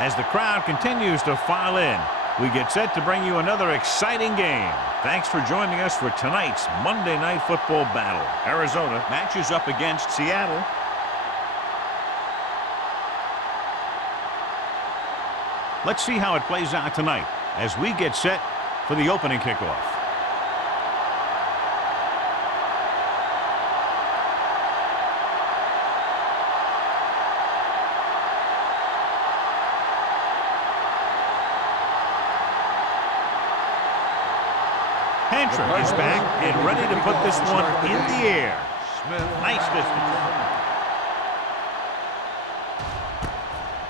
As the crowd continues to file in, we get set to bring you another exciting game. Thanks for joining us for tonight's Monday Night Football battle. Arizona matches up against Seattle. Let's see how it plays out tonight as we get set for the opening kickoff. Hantra is back and ready to put this one in the air. Nice distance.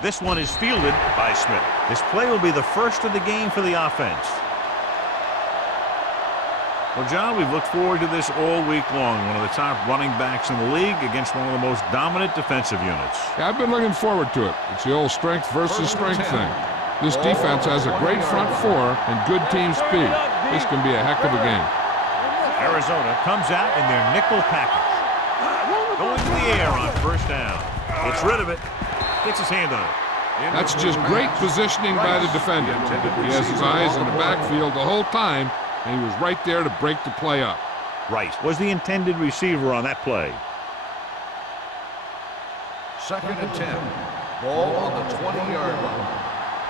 This one is fielded by Smith. This play will be the first of the game for the offense. Well, John, we've looked forward to this all week long. One of the top running backs in the league against one of the most dominant defensive units. Yeah, I've been looking forward to it. It's the old strength versus strength thing. This defense has a great front four and good team speed. This can be a heck of a game. Arizona comes out in their nickel package. Going to the air on first down. Gets rid of it. Gets his hand on it. That's just great positioning by the defender. He has his eyes in the backfield the whole time, and he was right there to break the play up. Rice was the intended receiver on that play. 2nd and 10. Ball on the 20-yard line.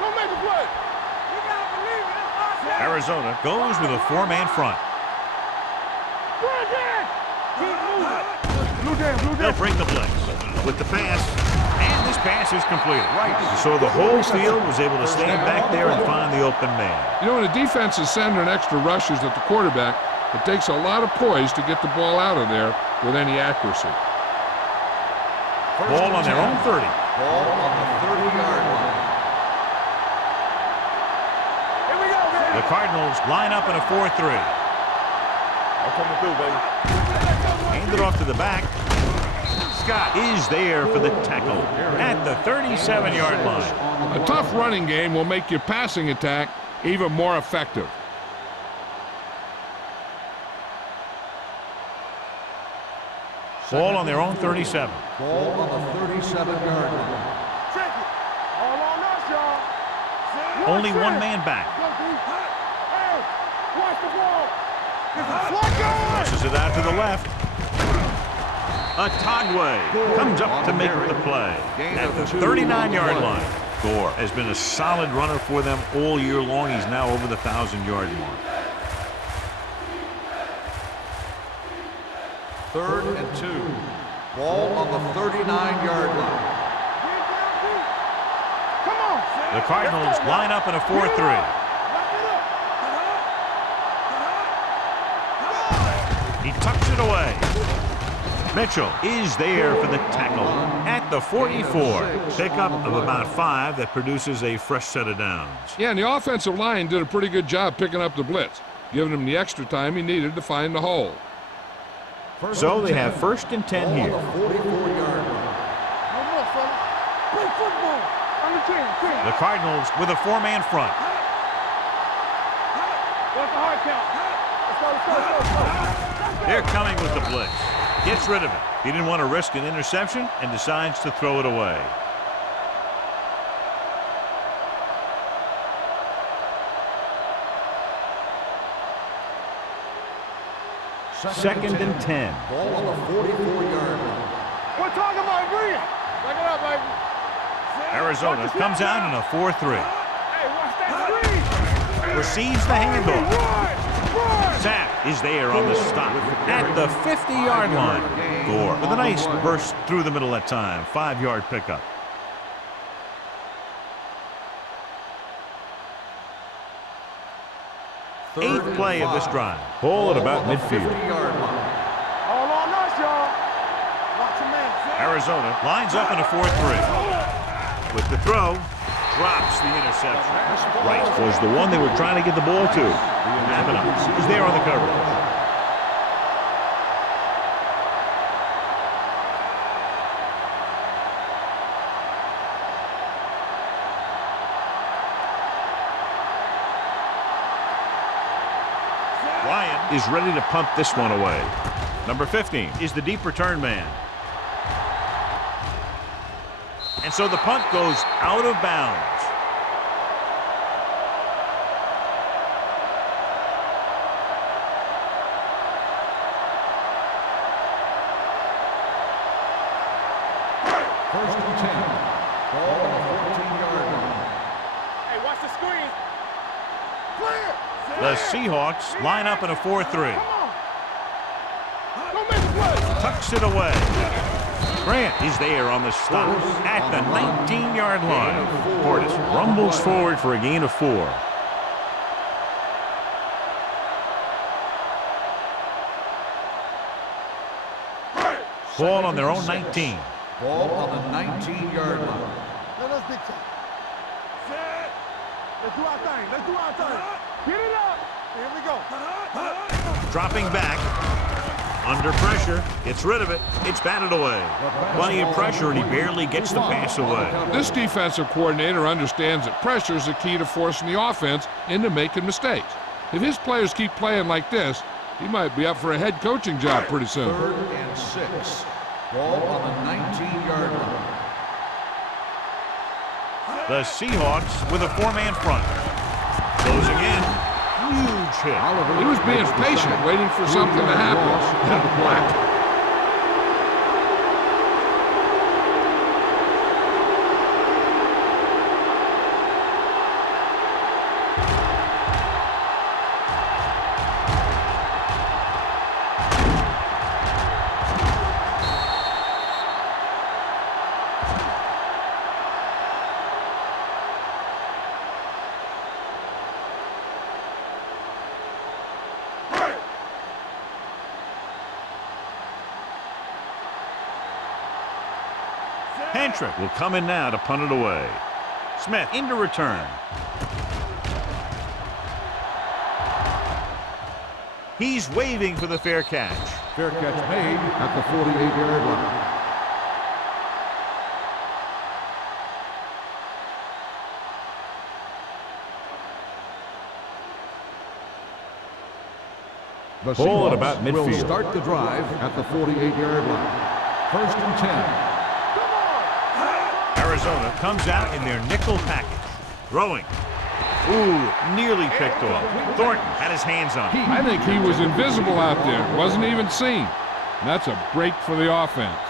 Don't make a play. You gotta believe it. Arizona goes with a four-man front. They'll bring the blitz with the pass, and this pass is completed. So the whole field was able to stand back there and find the open man. You know, when a defense is sending extra rushers at the quarterback, it takes a lot of poise to get the ball out of there with any accuracy. Ball on their own 30. Ball on the 30-yard line. Here we go, man. The Cardinals line up in a 4-3. I'm coming through, baby. Hand it off to the back. Scott is there for the tackle at the 37-yard line. A tough running game will make your passing attack even more effective. Ball on their own 37. Ball on the 37-yard line. Check it. All on us, y'all. Only one man back. Hey, watch the ball. Flacco! Pushes it out to the left. Otagwe comes up to make the play at the 39-yard line. Gore has been a solid runner for them all year long. He's now over the 1,000-yard mark. 3rd and 2. Ball on the 39-yard line. Come on. The Cardinals line up in a 4-3. He tucks it away. Mitchell is there for the tackle at the 44. Pickup of about 5 that produces a fresh set of downs. Yeah, and the offensive line did a pretty good job picking up the blitz, giving him the extra time he needed to find the hole. So they have 1st and 10 here. 44-yard line. Play football. On the team. The Cardinals with a 4-man front. What's the hard count? Let's go. They're coming with the blitz. Gets rid of it. He didn't want to risk an interception and decides to throw it away. Second and 10. Ball on the 44-yard line. We're talking about agreeing. Back it up, baby. Arizona comes out in a 4-3. Hey, watch that screen. Receives the handoff. Run. Sapp is there on the stop at the 50-yard line. Gore with a nice burst through the middle that time. 5-yard pickup. Eighth play of this drive. Ball at about midfield. 50-yard line. All on us, y'all. Watch your man. Arizona lines up in a 4-3. With the throw, drops the interception. Rice was the one they were trying to get the ball to. Avenant was there on the coverage. Ryan is ready to punt this one away. Number 15 is the deep return man. And so the punt goes out of bounds. First and 10. Ball on the 14-yard line. Hey, watch the screen. Clear. The Seahawks line up in a 4-3. Come on. Don't make a play. Tucks it away. Grant is there on the stop at the 19-yard line. Portis rumbles forward for a gain of 4. Ball on their own 19. Ball on the 19-yard line. Let us big time. Set. Let's do our thing. Let's do our thing. Get it up. Here we go. Dropping back. Under pressure. Gets rid of it. It's batted away. Plenty of pressure, and he barely gets the pass away. This defensive coordinator understands that pressure is the key to forcing the offense into making mistakes. If his players keep playing like this, he might be up for a head coaching job pretty soon. 3rd and 6. Ball on the 19-yard line. The Seahawks with a 4-man front. Closing in. Huge hit. He was being patient, waiting for something to happen. Hentrick will come in now to punt it away. Smith into return. He's waving for the fair catch. Fair catch made at the 48-yard line. The Ball at Seahawks about will midfield. start the drive at the 48-yard line. First and 10. Arizona comes out in their nickel package. Throwing. Ooh, nearly picked off. Thornton had his hands on it. I think he was invisible out there. Wasn't even seen. And that's a break for the offense.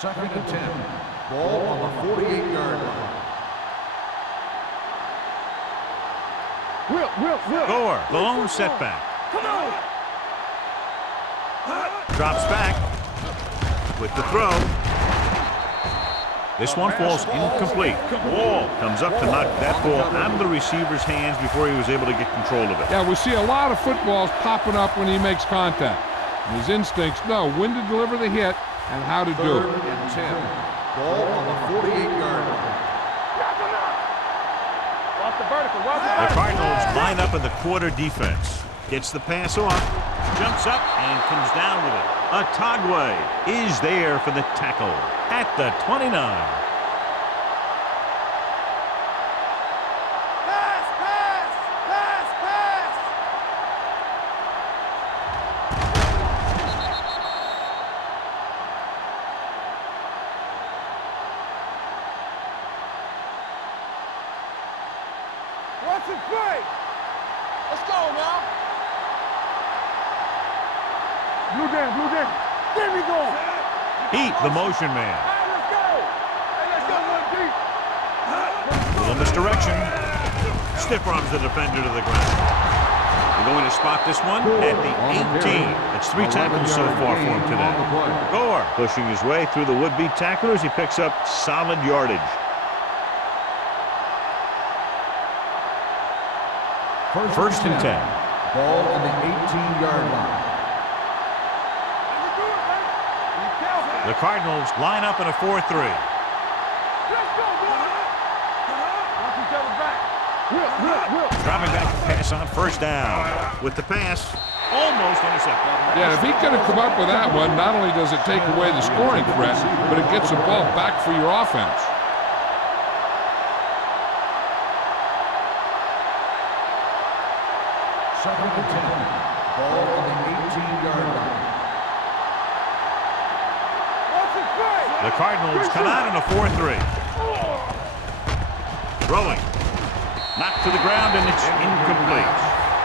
Second and 10. Ball on the 48-yard line. Will. Gore, the lone setback. Come on. Drops back with the throw. This one falls incomplete. Wall comes up to knock that ball out of the receiver's hands before he was able to get control of it. Yeah, we see a lot of footballs popping up when he makes contact. And his instincts know when to deliver the hit and how to do it. 3rd and 10. Ball on the 48-yard line. Watch the vertical. Watch the The vertical. Cardinals line up in the quarter defense. Gets the pass off, jumps up, and comes down with it. Atagwe is there for the tackle at the 29. Pass. Watch it play. Let's go now. Blue down. There we go. Heat, the motion man. All right, let's go. Hey, let's go one deep. Little misdirection. Stiff arms the defender to the ground. They're going to spot this one at the 18. That's 3 tackles so far for him today. Gore pushing his way through the would-be tacklers. He picks up solid yardage. First and 10. Ball on the 18-yard line. The Cardinals line up in a 4-3. Let's go, boy. Watch each other back. Whip. Dropping back to pass on first down. With the pass, almost intercepted. Yeah, if he could have come up with that one, not only does it take away the scoring threat, but it gets the ball back for your offense. Second and 10. Ball on the 18-yard line. The Cardinals come out in a 4-3. Throwing. Knocked to the ground, and it's incomplete.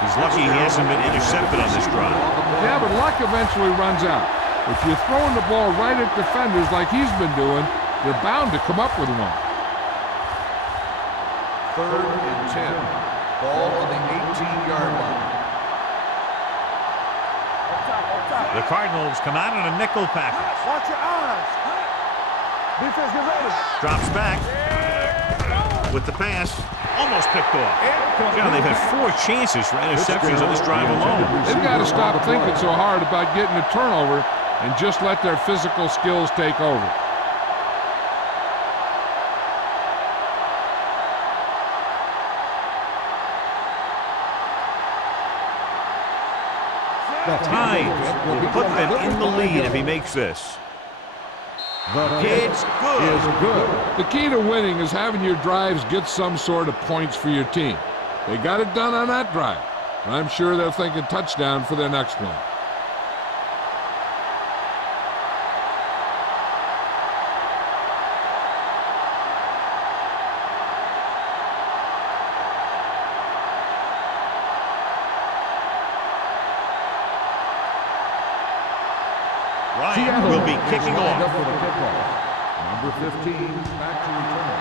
He's lucky he hasn't been intercepted on this drive. Yeah, but luck eventually runs out. If you're throwing the ball right at defenders like he's been doing, they're bound to come up with one. Third and 10. Ball on the 18-yard line. The Cardinals come out in a nickel package. Watch your eyes. Defense, get ready. Drops back. With the pass, almost picked off. John, they've had 4 chances for interceptions on this drive alone. They've got to stop thinking so hard about getting a turnover and just let their physical skills take over. Hines will put them in the lead if he makes this. It's good. The key to winning is having your drives get some sort of points for your team. They got it done on that drive. I'm sure they're thinking touchdown for their next one. Ryan will be kicking off. For the kickoff. Number 15, back to return.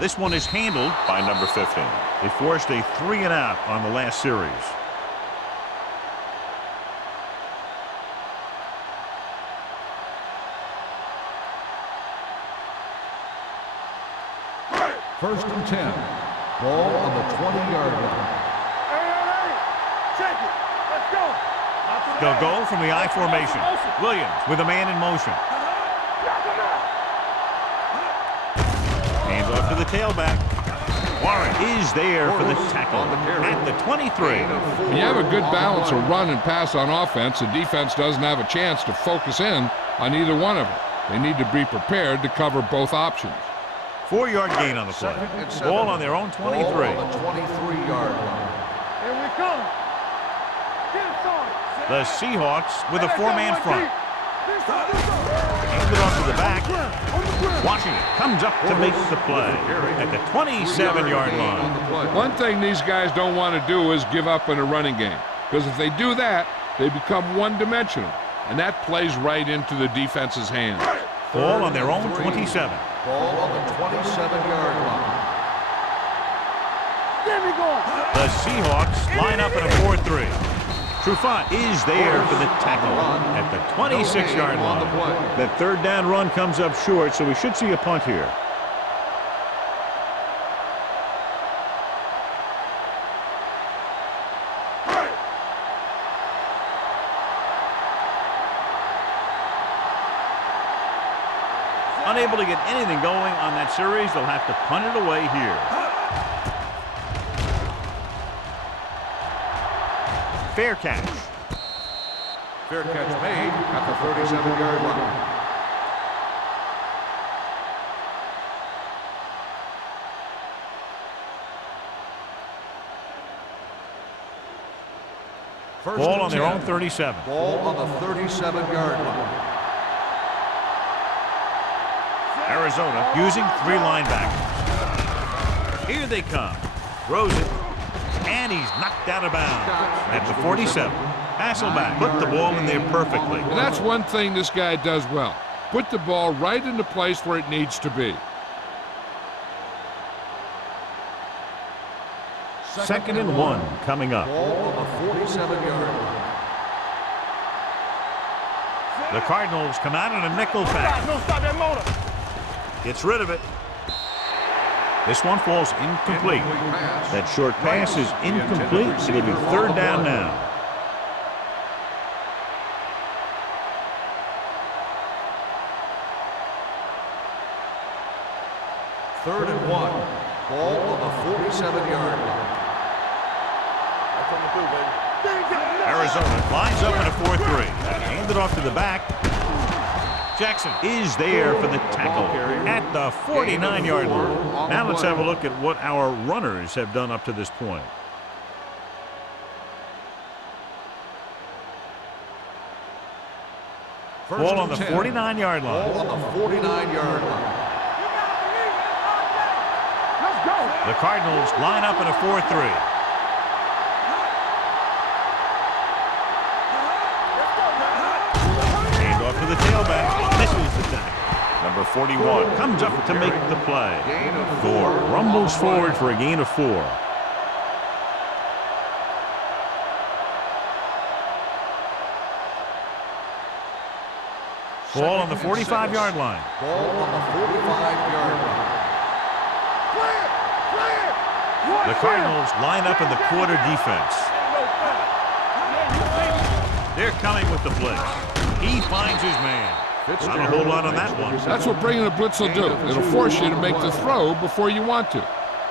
This one is handled by number 15. They forced a 3-and-out on the last series. First and 10. Ball on the 20-yard line. Hey. Check it. Let's go. They'll go from the I formation. Williams with a man in motion. Hands off to the tailback. Warren is there for the tackle at the 23. When you have a good balance of run and pass on offense, the defense doesn't have a chance to focus in on either one of them. They need to be prepared to cover both options. 4-yard gain on the play. Ball on their own 23. Ball on the 23-yard line. Here we come. The Seahawks with a 4-man front. Hands it off to the back. Washington comes up to make the play at the 27-yard line. One thing these guys don't want to do is give up in a running game, because if they do that, they become one-dimensional, and that plays right into the defense's hands. Ball on their own 27. Ball on the 27-yard line. The Seahawks line up in a 4-3. Trufant is there for the tackle at the 26-yard line. That third down run comes up short, so we should see a punt here. Unable to get anything going on that series, they'll have to punt it away here. Fair catch. Fair catch made at the 37-yard line. Ball on their own 37. Ball on the 37-yard line. Arizona using 3 linebackers. Here they come. Throws it. And he's knocked out of bounds at the 47. Hasselback put the ball in there perfectly. And that's one thing this guy does well. Put the ball right in the place where it needs to be. Second and 1 coming up. Ball on the 47-yard line. The Cardinals come out in a nickel pack. Don't stop that motor. Gets rid of it. This one falls incomplete. That short pass is incomplete. It'll be third down now. Third and 1. Ball on the 47-yard line. Arizona lines up in a 4-3. Hand it off to the back. Jackson is there for the tackle at the 49-yard line. Now let's have a look at what our runners have done up to this point. Ball on the 49-yard line. Ball on the 49-yard line. The Cardinals line up in a 4-3. Hand off to the tailback. Misses the tackle. Number 41 comes up to make the play. Thor rumbles forward for a gain of 4. Ball on the 45-yard line. Ball on the 45-yard line. The Cardinals line up in the quarter defense. They're coming with the blitz. He finds his man. Not a whole lot on that one. That's what bringing a blitz will do. It'll force you to make the throw before you want to.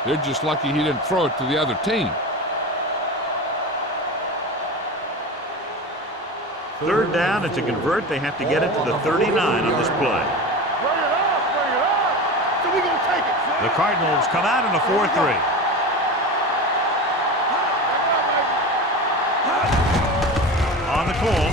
They're just lucky he didn't throw it to the other team. Third down, and to convert, they have to get it to the 39 on this play. The Cardinals come out in a 4-3. On the call,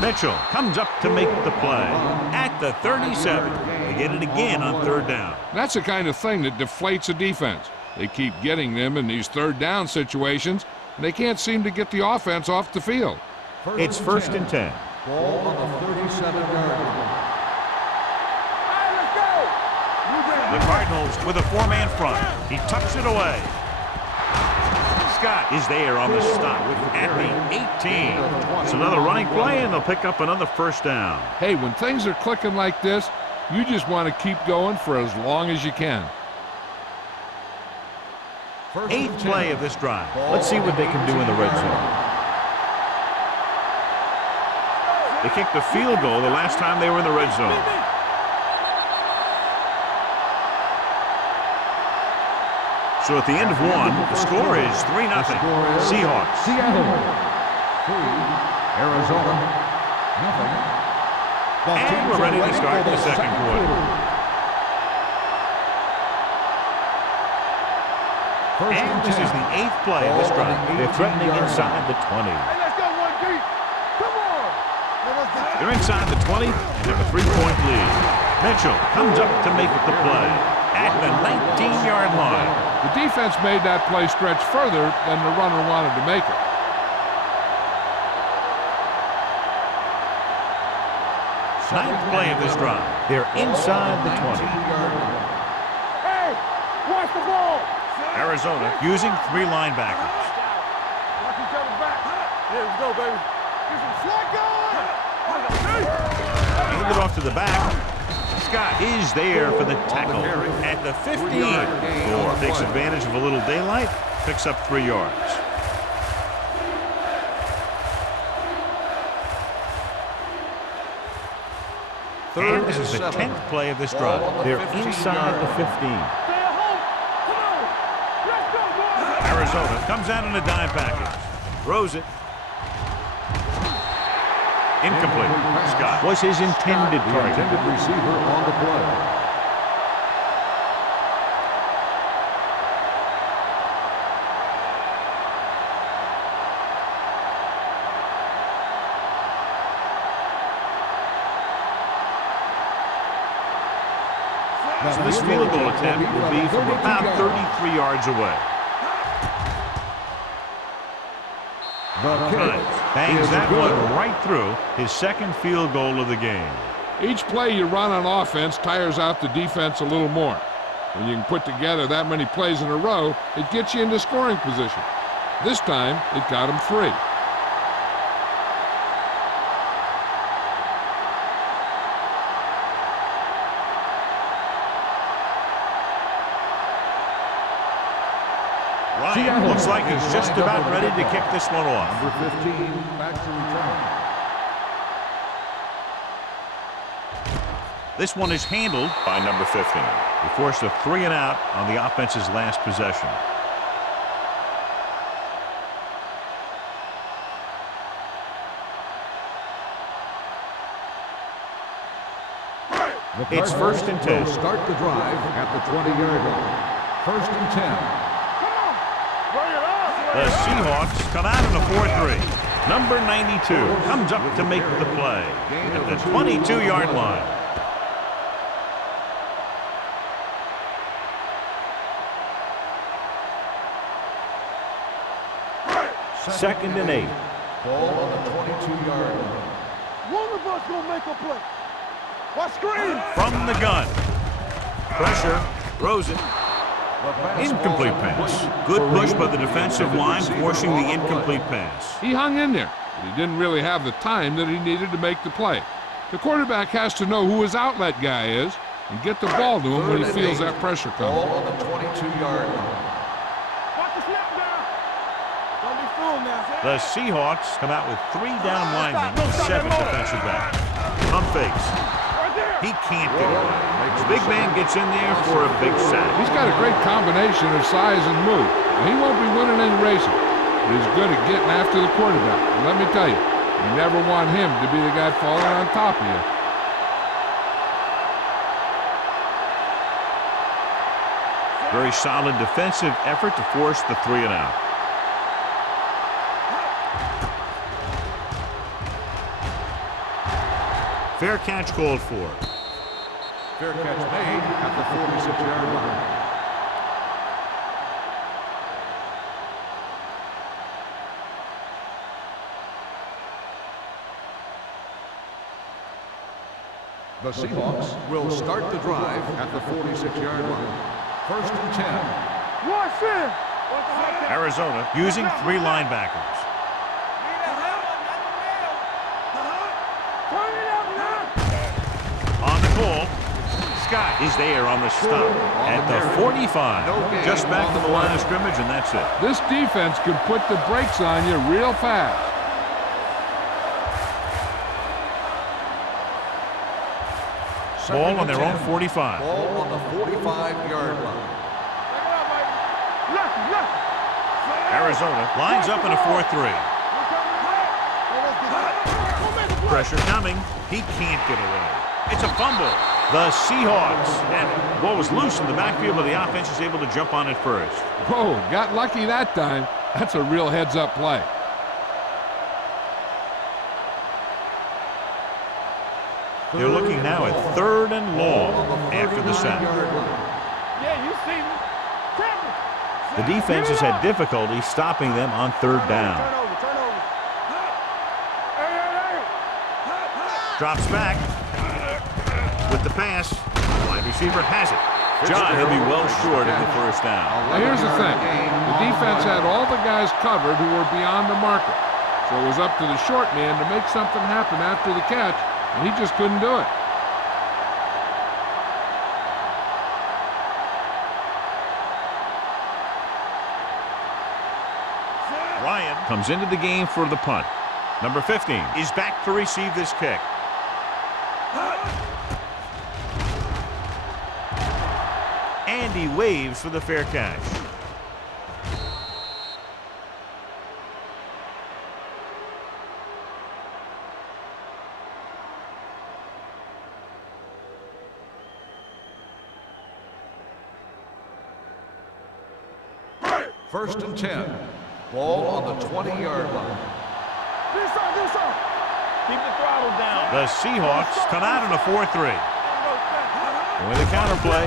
Mitchell comes up to make the play at the 37. They get it again on third down. That's the kind of thing that deflates a defense. They keep getting them in these third down situations, and they can't seem to get the offense off the field. It's first and 10. Ball on the 37-yard line. The Cardinals with a 4-man front. He tucks it away. Scott is there on the stop at the 18. It's another running play, and they'll pick up another first down. Hey, when things are clicking like this, you just want to keep going for as long as you can. Eighth play of this drive. Let's see what they can do in the red zone. They kicked a field goal the last time they were in the red zone. So at the end of one, the score is 3-0. Seahawks. Seattle 3, Arizona nothing. And we're ready to start the second quarter. And this is the 8th play of this drive. They're threatening inside the 20. They're inside the 20 and have a 3-point lead. Mitchell comes up to make the play at the 19-yard line. The defense made that play stretch further than the runner wanted to make it. Ninth play of this drive. They're inside the 20. Hey, watch the ball. Arizona using 3 linebackers. Watch each other back. Yeah, let's go, baby. Get some slack going. Hand it off to the back. Scott is there for the tackle at the 15. Thor takes advantage of a little daylight, picks up 3 yards. And this is the 10th play of this drive. They're inside the 15. Arizona comes out in a dime package. Throws it. Incomplete. Scott was his intended target. Intended receiver on the play. So this field goal attempt will be from about 33 yards away. Bangs that one right through his second field goal of the game. Each play you run on offense tires out the defense a little more. When you can put together that many plays in a row, it gets you into scoring position. This time, it got him 3. Ryan looks like he's just about ready to kick this one off. Number 15, back to return. This one is handled by number 15. He forced a 3 and out on the offense's last possession. It's 1st and 10. Start the drive at the 20-yard line. 1st and 10. The Seahawks come out in a 4-3. Number 92 comes up to make the play at the 22-yard line. Second and 8. Ball on the 22-yard line. One of us gonna make a play. What screen? From the gun. Pressure. Rosen. Incomplete pass. Good push by the defensive line, forcing the incomplete pass. He hung in there, but he didn't really have the time that he needed to make the play. The quarterback has to know who his outlet guy is and get the ball to him when he feels that pressure coming. Ball on the 22-yard line. Watch the snap now. Don't be fooled now. The Seahawks come out with 3 down linemen and 7 defensive backs. Pump fakes. He can't get away. The big man gets in there for a big sack. He's got a great combination of size and move. He won't be winning any races, but he's good at getting after the quarterback. And let me tell you, you never want him to be the guy falling on top of you. Very solid defensive effort to force the 3 and out. Fair catch called for. Fair catch made at the 46-yard line. The Seahawks will start the drive at the 46-yard line. 1st and 10. Watch it. Arizona using 3 linebackers. On the call, Scott is there on the stop at the 45. Just back to the line of scrimmage, and that's it. This defense can put the brakes on you real fast. Ball on their own 45. Ball on the 45-yard line. Arizona lines up in a 4-3. Pressure coming. He can't get away. It's a fumble. The Seahawks, and what was loose in the backfield, but the offense is able to jump on it first. Whoa, got lucky that time. That's a real heads-up play. They're looking now at 3rd and long after the sack. Yeah, you see me. The defense has had difficulty stopping them on 3rd down. Turn over. Hey. Drops back with the pass. Wide receiver has it. John, he'll be well short of the 1st down. Now here's the thing. The defense had all the guys covered who were beyond the marker. So it was up to the short man to make something happen after the catch, and he just couldn't do it. Ryan comes into the game for the punt. Number 15 is back to receive this kick. And he waves for the fair catch. First and 10. Ball on the 20-yard line. This on. Keep the throttle down. The Seahawks come out in a 4-3. And with a counterplay,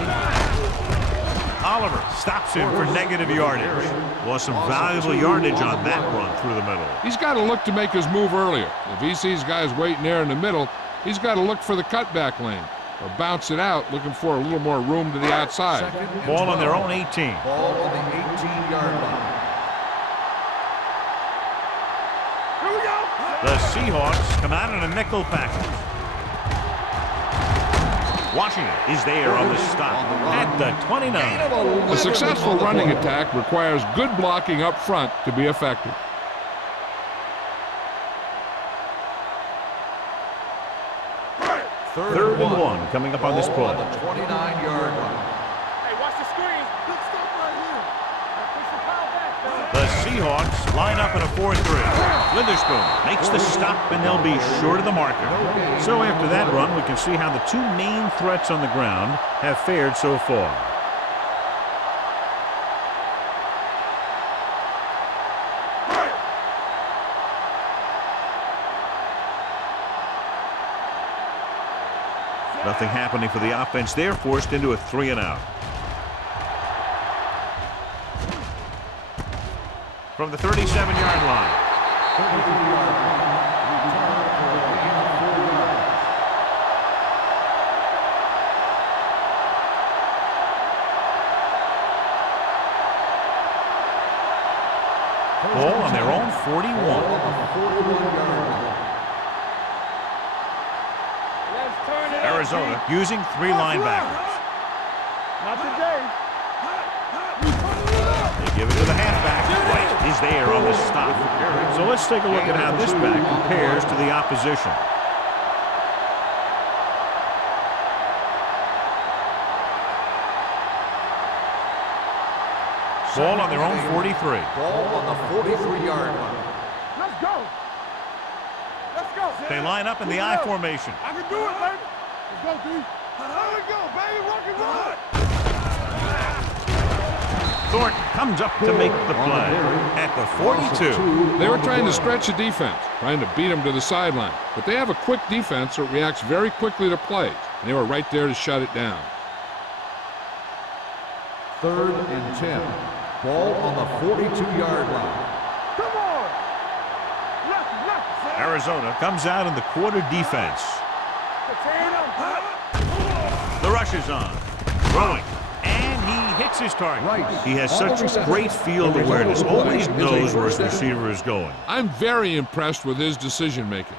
Oliver stops him for negative yardage. Lost some valuable yardage on that run through the middle. He's got to look to make his move earlier. If he sees guys waiting there in the middle, he's got to look for the cutback lane or bounce it out, looking for a little more room to the outside. Ball on their own 18. Ball on the 18-yard line. Here we go. The Seahawks come out in a nickel package. Washington is there on the stop at the 29. A successful running attack requires good blocking up front to be effective. Third and one coming up on this play. The 29-yard line. Hey, watch the screen. Good stuff right here. Push the foul back, The Seahawks line up in a 4-3. Witherspoon makes the stop, and they'll be short of the marker. So after that run, we can see how the two main threats on the ground have fared so far. Nothing happening for the offense there, forced into a 3-and-out. From the 37-yard line. Ball on their own 41. Arizona using three linebackers. Not today. They give it to the halfback. White is there on the stop. So let's take a look at how this back compares to the opposition. Ball on their own 43. Ball on the 43-yard line. Let's go. Let's go. They line up in the I formation. I can do it, baby. Let's go, D. There we go, baby. Rock and roll. Thornton comes up to make the play at the 42. They were trying to stretch the defense, trying to beat them to the sideline. But they have a quick defense that reacts very quickly to plays, and they were right there to shut it down. 3rd and 10. Ball on the 42-yard line. Come on. Left. Arizona comes out in the quarter defense. The rush is on. Throwing. And he hits his target. He has such great field awareness. Always knows where his receiver is going. I'm very impressed with his decision-making.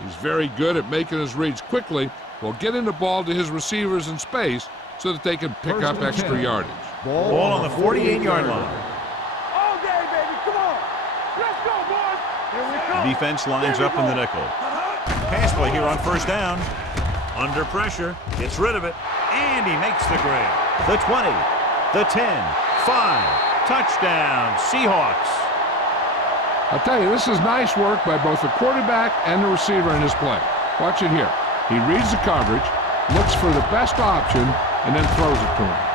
He's very good at making his reads quickly while getting the ball to his receivers in space so that they can pick up extra yardage. Ball on the 48-yard line. All day, baby. Come on. Let's go, boys. Here we The go. defense lines up in the nickel. Pass play here on first down. Under pressure. Gets rid of it. And he makes the grab. The 20. The 10. 5. Touchdown. Seahawks. I'll tell you, this is nice work by both the quarterback and the receiver in his play. Watch it here. He reads the coverage, looks for the best option, and then throws it to him.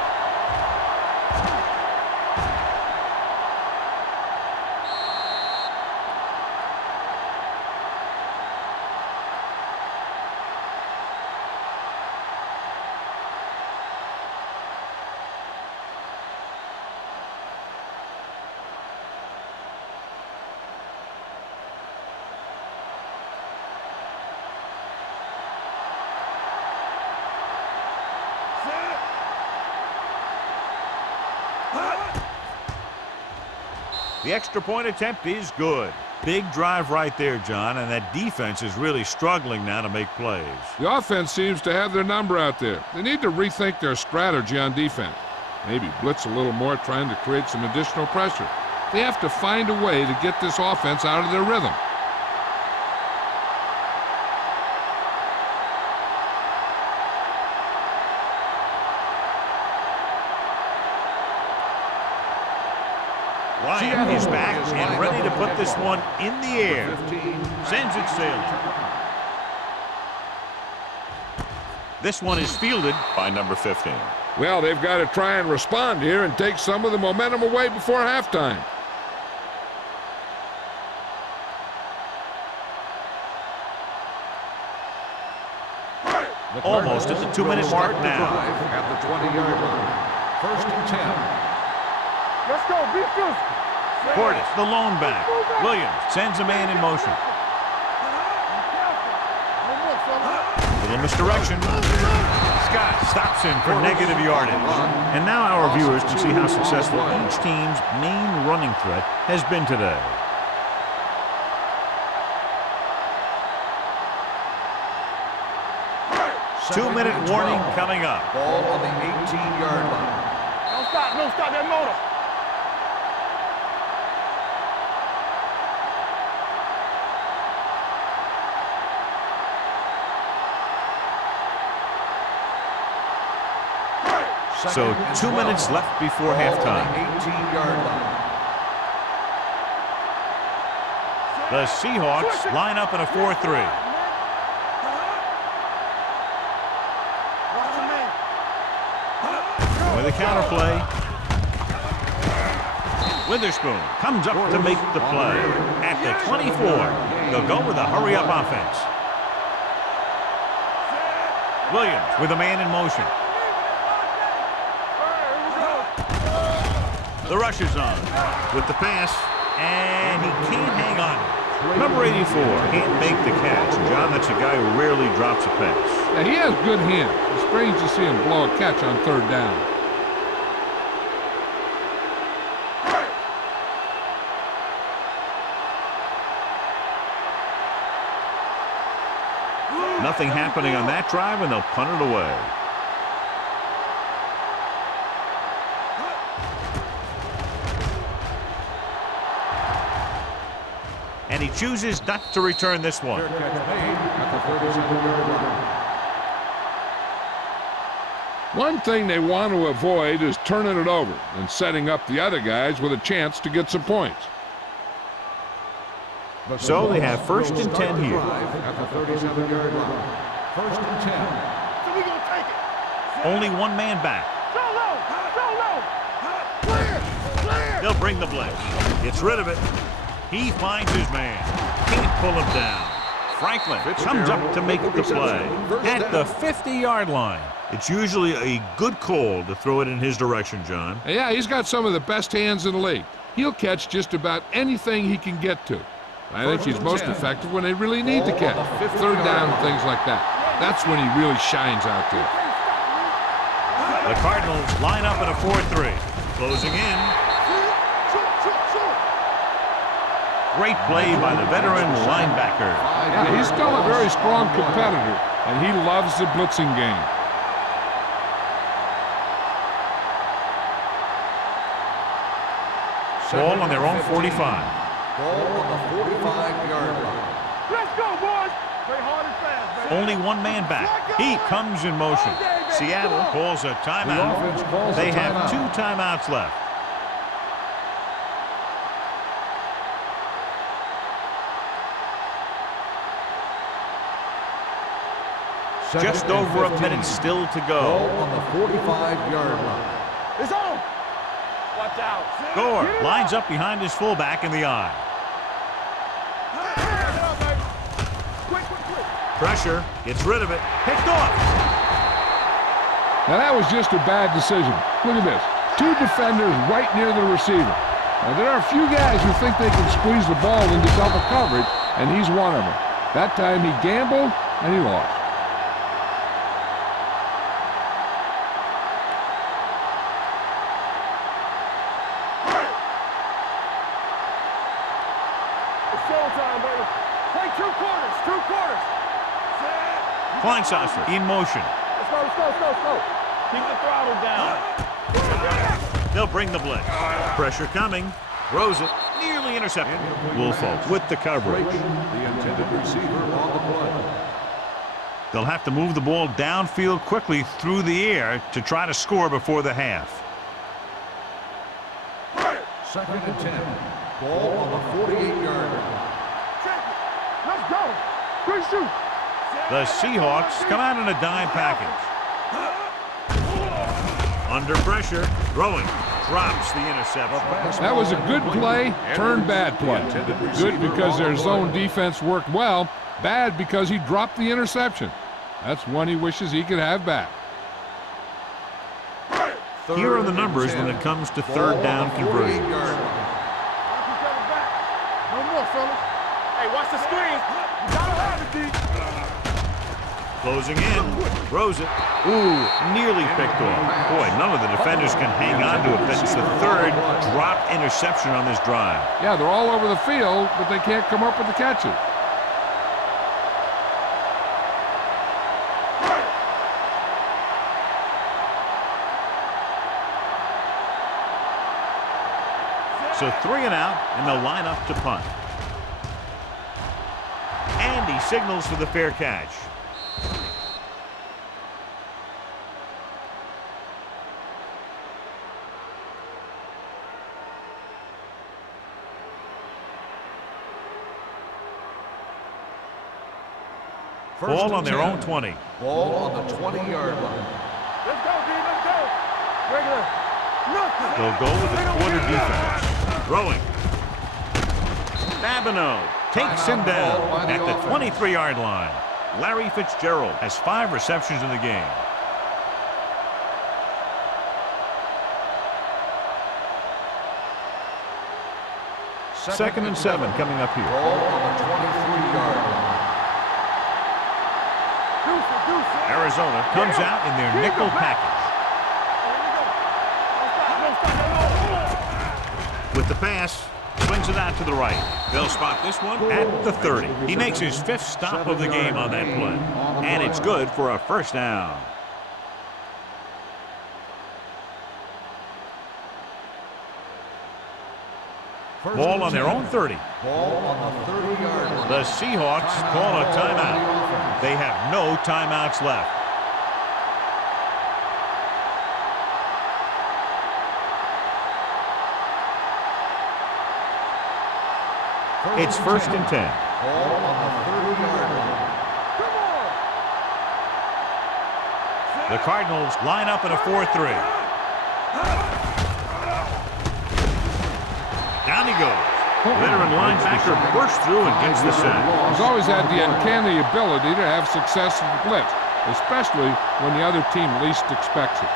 The extra point attempt is good. Big drive right there, John, and that defense is really struggling now to make plays. The offense seems to have their number out there. They need to rethink their strategy on defense. Maybe blitz a little more, trying to create some additional pressure. They have to find a way to get this offense out of their rhythm. Ryan is back and ready to put this one in the air. Sends it sailing. This one is fielded by number 15. Well, they've got to try and respond here and take some of the momentum away before halftime. Almost at the 2-minute mark now. At the 20-yard line. 1st and 10. Let's go. Be physical. Portis, the lone back. Williams sends a man in motion. Little misdirection. Scott stops him for negative yardage. And now our viewers can see how successful each team's main running threat has been today. 2-minute warning coming up. Ball on the 18-yard line. Don't stop that motor. So 2 minutes left before halftime. 18-yard line. The Seahawks line up in a 4-3. With a counter play. Witherspoon comes up to make the play. At the 24, they'll go with a hurry-up offense. Williams with a man in motion. The rush is on with the pass, and he can't hang on. Number 84 can't make the catch. John, that's a guy who rarely drops a pass. Yeah, he has good hands. It's strange to see him blow a catch on third down. Nothing happening on that drive, and they'll punt it away. And he chooses not to return this one. Fair catch made at the 37-yard line. One thing they want to avoid is turning it over and setting up the other guys with a chance to get some points. So they have first and 10 here. At the 37-yard line. First and 10. So we gonna take it. Only one man back. Go low. Clear. They'll bring the blitz. Gets rid of it. He finds his man. Can't pull him down. Franklin comes up to make the play. At the 50-yard line. It's usually a good call to throw it in his direction, John. Yeah, he's got some of the best hands in the league. He'll catch just about anything he can get to. I think he's most effective when they really need to catch. Third down and things like that. That's when he really shines out there. The Cardinals line up in a 4-3. Closing in. Great play by the veteran linebacker. Yeah, he's still a very strong competitor, and he loves the blitzing game. Ball on their own 45. Ball on the 45-yard line. Let's go, boys. Play hard and fast, man. Only one man back. He comes in motion. Seattle calls a timeout. They have 2 timeouts left. Just over a minute still to go. Ball on the 45-yard line. It's on. Watch out. Gore lines up behind his fullback in the eye. Quick. Pressure, gets rid of it, picked off. Now, that was just a bad decision. Look at this. 2 defenders right near the receiver. Now, there are a few guys who think they can squeeze the ball into double coverage, and he's one of them. That time he gambled, and he lost. Kleinsasser in motion. Let's go. Keep the throttle down. They'll bring the blitz. Pressure coming. Throws it. Nearly intercepted. Woolfolk with the coverage. The intended receiver on the play. They'll have to move the ball downfield quickly through the air to try to score before the half. Second and 10. Ball on the 48-yard line. Let's go. Good shoot. The Seahawks come out in a dime package. Under pressure, throwing, drops the interception. That was a good play, turned bad play. Good because their zone defense worked well, bad because he dropped the interception. That's one he wishes he could have back. Here are the numbers when it comes to third down conversions. No more, fellas. Hey, watch the screen. You gotta have it, D. Closing in, throws it. Ooh, nearly picked off. Boy, none of the defenders can hang on to it. That's the third dropped interception on this drive. Yeah, they're all over the field, but they can't come up with the catches. So 3 and out, and they'll line up to punt. And he signals for the fair catch. Ball on their own 20. Ball on the 20-yard line. Let's go, D. Let's go. Regular. Nothing. They'll go with the quarter defense. Throwing. Babineau takes him down at the 23-yard line. Larry Fitzgerald has 5 receptions in the game. Second and 7 coming up here. Ball on the 23-yard line. Arizona comes out in their nickel package. With the pass, swings it out to the right. They'll spot this one at the 30. He makes his 5th stop of the game on that play. And it's good for a first down. Ball on their own 30. Ball on the 30-yard line. The Seahawks call a timeout. They have no timeouts left. It's 1st and 10. Ball on the 30-yard line. The Cardinals line up in a 4-3. Down he goes. Veteran linebacker bursts through and gets the sack. He's always had the uncanny ability to have success in the blitz, especially when the other team least expects it.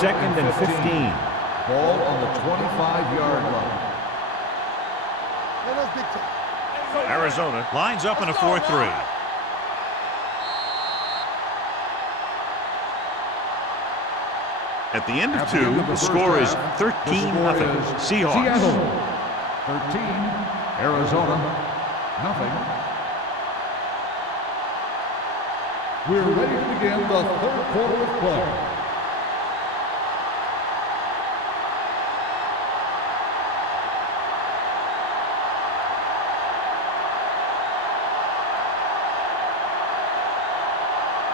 Second and 15. Ball on the 25-yard line. Arizona lines up in a 4-3. At the end of 2, the score is 13-0. Seahawks. Seattle 13, Arizona nothing. We're ready to begin the 3rd quarter of play.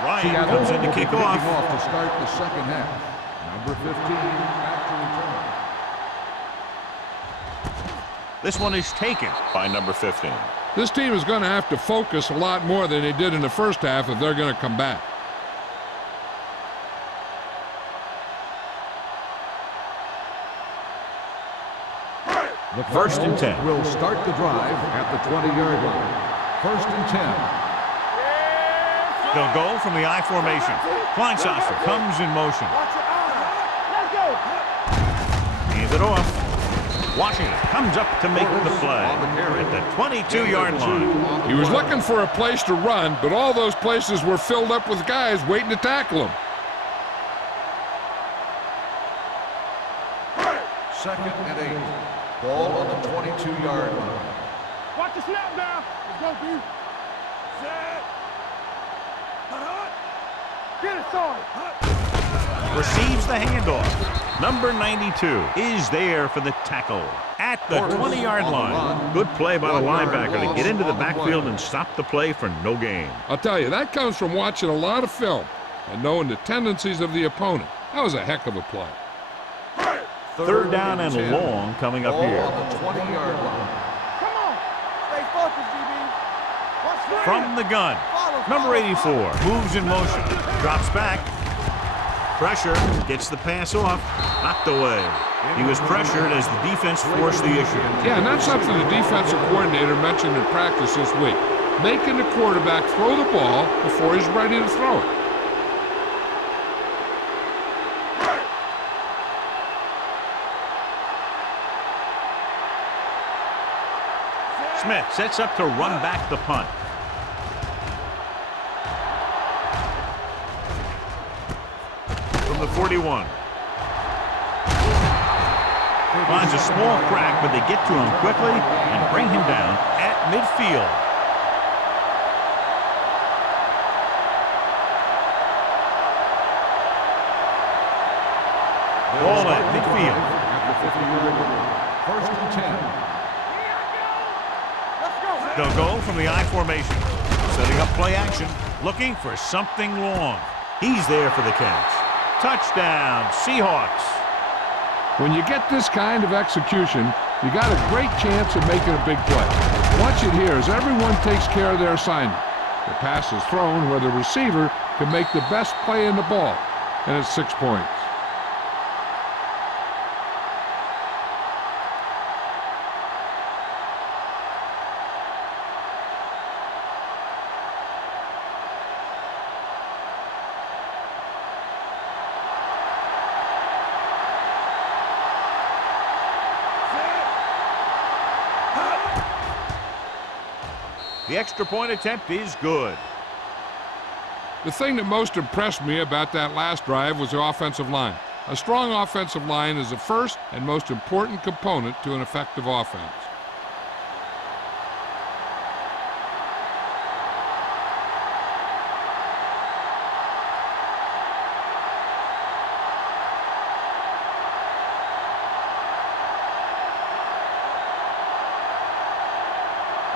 Ryan Seattle comes in to kick off. To start the second half. Number 15 back to return. This one is taken by number 15. This team is going to have to focus a lot more than they did in the first half if they're going to come back. The 1st and 10. Will start the drive at the 20-yard line. 1st and 10. They'll go from the I formation. Kleinsasser comes in motion. Hands it off. Washington comes up to make the play at the 22-yard line. He was looking for a place to run, but all those places were filled up with guys waiting to tackle him. 2nd and 8. Ball on the 22-yard line. Watch the snap now. Let's go, B. Set. Get it, son. Receives the handoff. Number 92 is there for the tackle at the 20-yard line. Good play by the linebacker to get into the backfield and stop the play for no gain. I'll tell you, that comes from watching a lot of film and knowing the tendencies of the opponent. That was a heck of a play. 3rd down and long coming up here. On the 20-yard line. Come on. Stay focused, DB. From the gun, number 84 moves in motion, drops back. Pressure, gets the pass off, knocked away. He was pressured as the defense forced the issue. Yeah, and that's something the defensive coordinator mentioned in practice this week. Making the quarterback throw the ball before he's ready to throw it. Smith sets up to run back the punt. From the 41. Finds a small crack, but they get to him quickly and bring him down at midfield. Ball at midfield. At the 50-yard line. First and 10. They'll go from the I formation. Setting up play action. Looking for something long. He's there for the catch. Touchdown, Seahawks. When you get this kind of execution, you got a great chance of making a big play. Watch it here as everyone takes care of their assignment. The pass is thrown where the receiver can make the best play in the ball, and it's 6 points. The extra point attempt is good. The thing that most impressed me about that last drive was the offensive line. A strong offensive line is the first and most important component to an effective offense.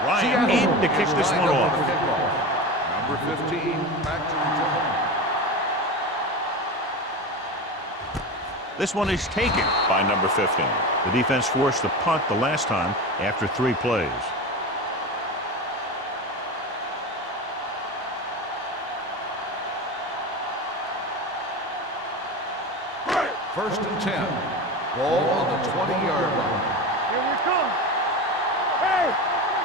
Ryan in to kick this one off. Number 15, back to return. This one is taken by number 15. The defense forced the punt the last time after 3 plays. First and 10. Ball on the 20-yard line. Here we come. Hey,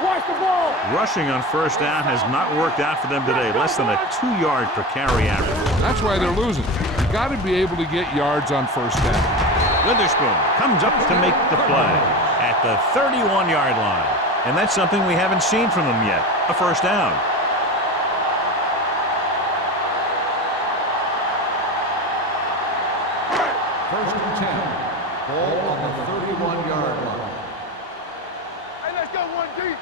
watch the ball. Rushing on first down has not worked out for them today. Less than a 2-yard per carry average. That's why they're losing. You got to be able to get yards on first down. Witherspoon comes up to make the play at the 31-yard line. And that's something we haven't seen from them yet, a first down. First and 10. Ball on the 31-yard line. Hey, let's go one deep.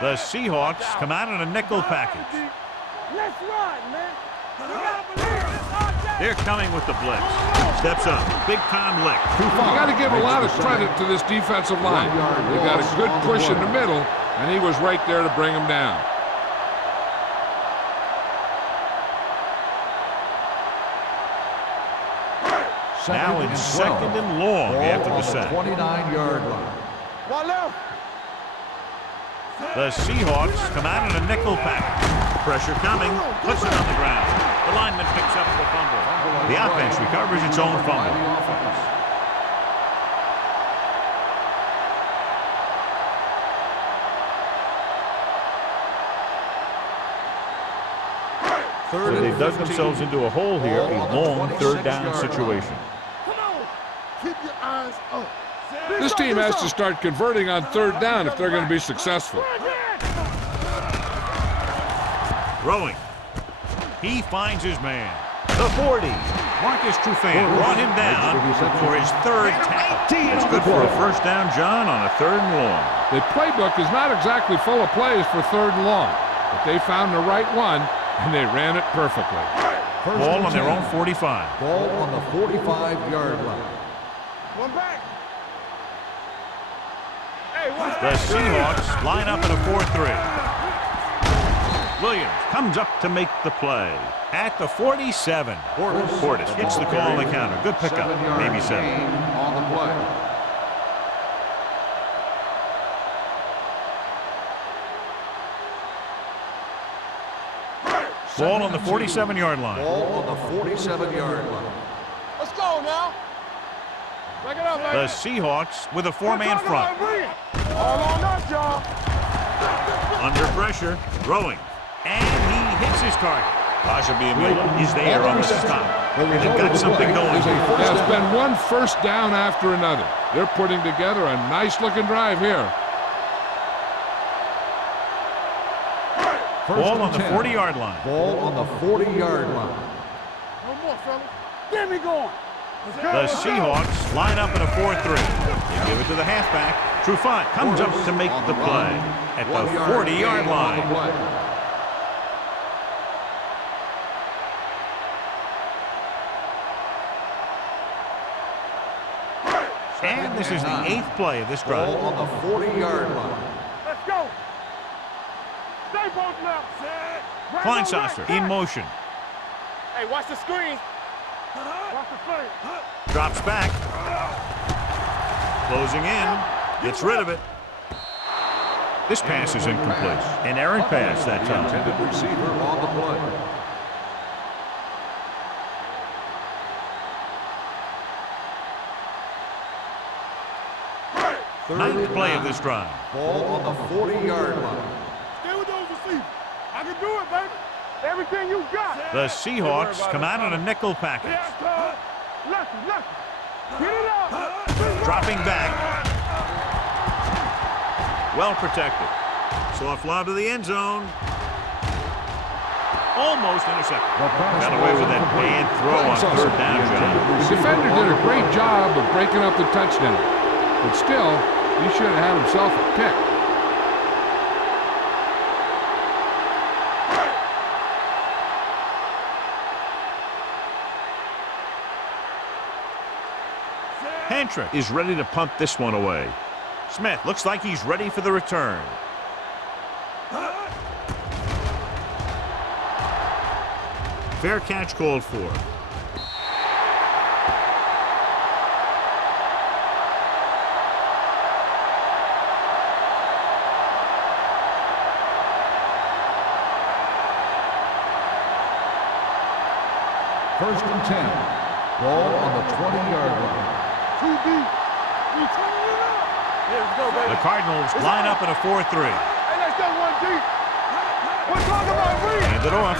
The Seahawks come out in a nickel package. Let's run, man. We gotta believe it. They're coming with the blitz. Steps up, big-time lick. You got to give a lot of credit to this defensive line. They got a good push in the middle, and he was right there to bring him down. Now it's second and long after the sack. 29-yard line. One left. The Seahawks come out in a nickel package. Pressure coming, puts it on the ground. The lineman picks up the fumble. The offense recovers its own fumble. So they've dug themselves into a hole here, a long third down situation. Come on. Keep your eyes up. This team has to start converting on third down if they're going to be successful. Throwing. He finds his man. The 40. Marcus Trufant brought him down for his third tackle. It's good for a first down, John, on a third and long. The playbook is not exactly full of plays for third and long, but they found the right one, and they ran it perfectly. Ball on their own 45. Ball on the 45-yard line. One back. The Seahawks line up in a 4-3. Williams comes up to make the play at the 47. Portis hits the call on the counter. Good pickup, maybe 7. On the play. Ball on the 47-yard line. Ball on the 47-yard line. Let's go now. Break it up, The Seahawks with a 4-man front. All on us, y'all. Under pressure, throwing. And he hits his target. Pasha Biamila is there on the stop. They've got something going. Yeah, it's been one first down after another. They're putting together a nice-looking drive here. Ball on the 40-yard line. Ball on the 40-yard line. No more, fellas. Get me going. The Seahawks line up in a 4-3. They give it to the halfback. Trufant comes up to make the play at the 40-yard line. And this is the 8th play of this drive. Ball on the 40-yard line. Let's go. Stay both left. Right, Kleinsasser right. in motion. Hey, watch the screen. Watch the screen. Drops back. Closing in. Gets rid of it. This pass is incomplete. An errant pass that The time. intended receiver on the play. Ninth play of this drive. Ball on the 40-yard line. Stay with those receivers. I can do it, baby. Everything you got. The Seahawks come out in a nickel package. Yeah, Todd. Lefty. Get it up. Dropping back. Well protected. Soft lob to the end zone. Almost intercepted. Got away with that bad throw on 3rd down, John. The defender did a great job of breaking up the touchdown. But still, he should have had himself a pick. Hantrick is ready to punt this one away. Smith looks like he's ready for the return. Fair catch called for. First and 10. Ball on the 20-yard line. Too deep. We turn it up. Yeah, let's go, baby. The Cardinals line up in a 4-3. Hey, let's go one deep. We're talking about read. Hand it off.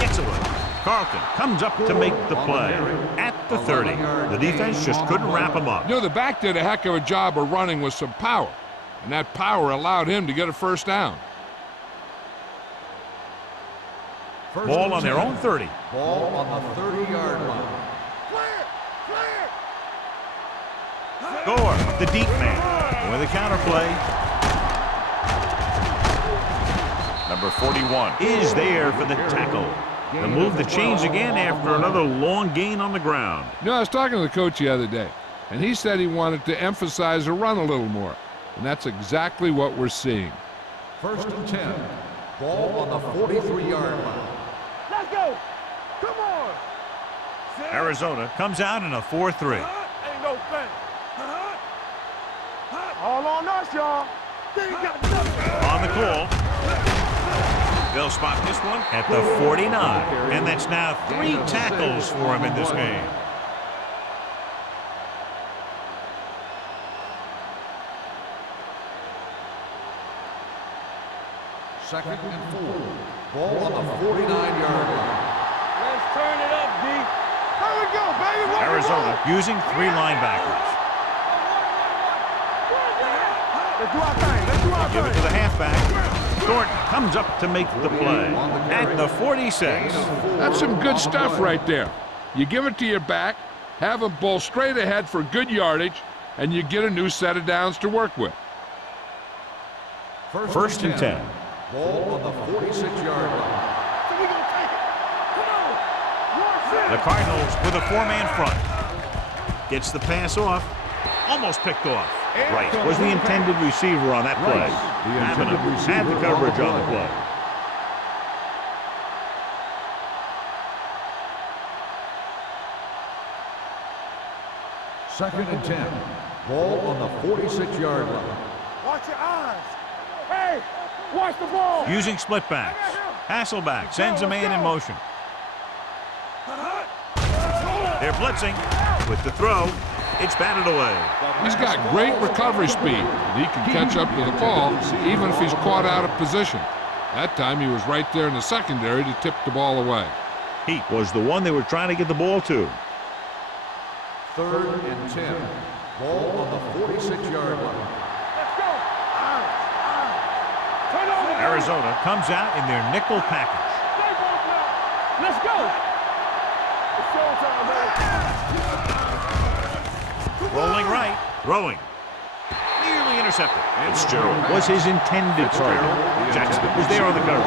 Gets away. Carlton comes up to make the play. At the 30. The defense just couldn't wrap him up. You know, the back did a heck of a job of running with some power. And that power allowed him to get a first down. Ball on their own 30. Ball on the 30-yard line. Gore, the deep man, with a counter play. Number 41 is there for the tackle. The move that changed again after another long gain on the ground. You know, I was talking to the coach the other day, and he said he wanted to emphasize the run a little more. And that's exactly what we're seeing. First and 10. Ball on the 43-yard line. Let's go. Come on. Arizona comes out in a 4-3. Ain't no thing. All on us, y'all. They ain't got nothing. On the call. They'll spot this one at the 49. And that's now 3 tackles for him in this game. Second and 4. Ball on the 49-yard line. Let's turn it up, D. There we go, baby. Arizona using 3 linebackers. Let's do our thing. Let's do our Give it to the halfback. Thornton comes up to make the play at the 46. That's some good stuff right there. You give it to your back, have him bowl straight ahead for good yardage, and you get a new set of downs to work with. First and 10. Ball on the 46-yard line. So we gonna take it. Come on. The Cardinals with a 4-man front. Gets the pass off. Almost picked off. Right was the intended receiver on that play. Had the coverage on the play. Second and 10. Ball on the 46-yard line. Watch your eyes. Hey, watch the ball. Using split backs. Hasselback sends a man in motion. They're blitzing with the throw. It's batted away. He's got great recovery speed, and he can catch up to the ball even if he's caught out of position. That time he was right there in the secondary to tip the ball away. He was the one they were trying to get the ball to. Third and 10. Ball on the 46-yard line. Let's go. Turn over. Arizona comes out in their nickel package. Stay both now. Let's go. It's showtime, baby. Rolling right, throwing. Nearly intercepted. Fitzgerald was his intended target. Jackson was there on the cover.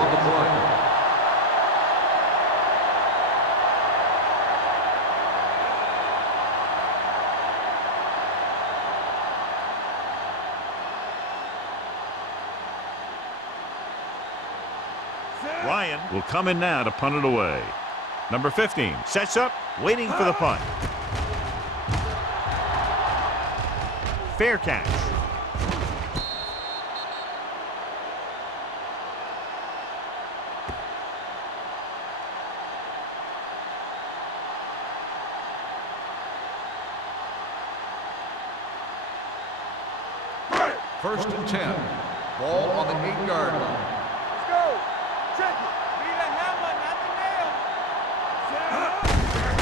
will come in now to punt it away. Number 15 sets up, waiting for the punt. Fair catch. First and 10. Ball on the 8-yard line. Let's go. Check it. Be the hammer, not the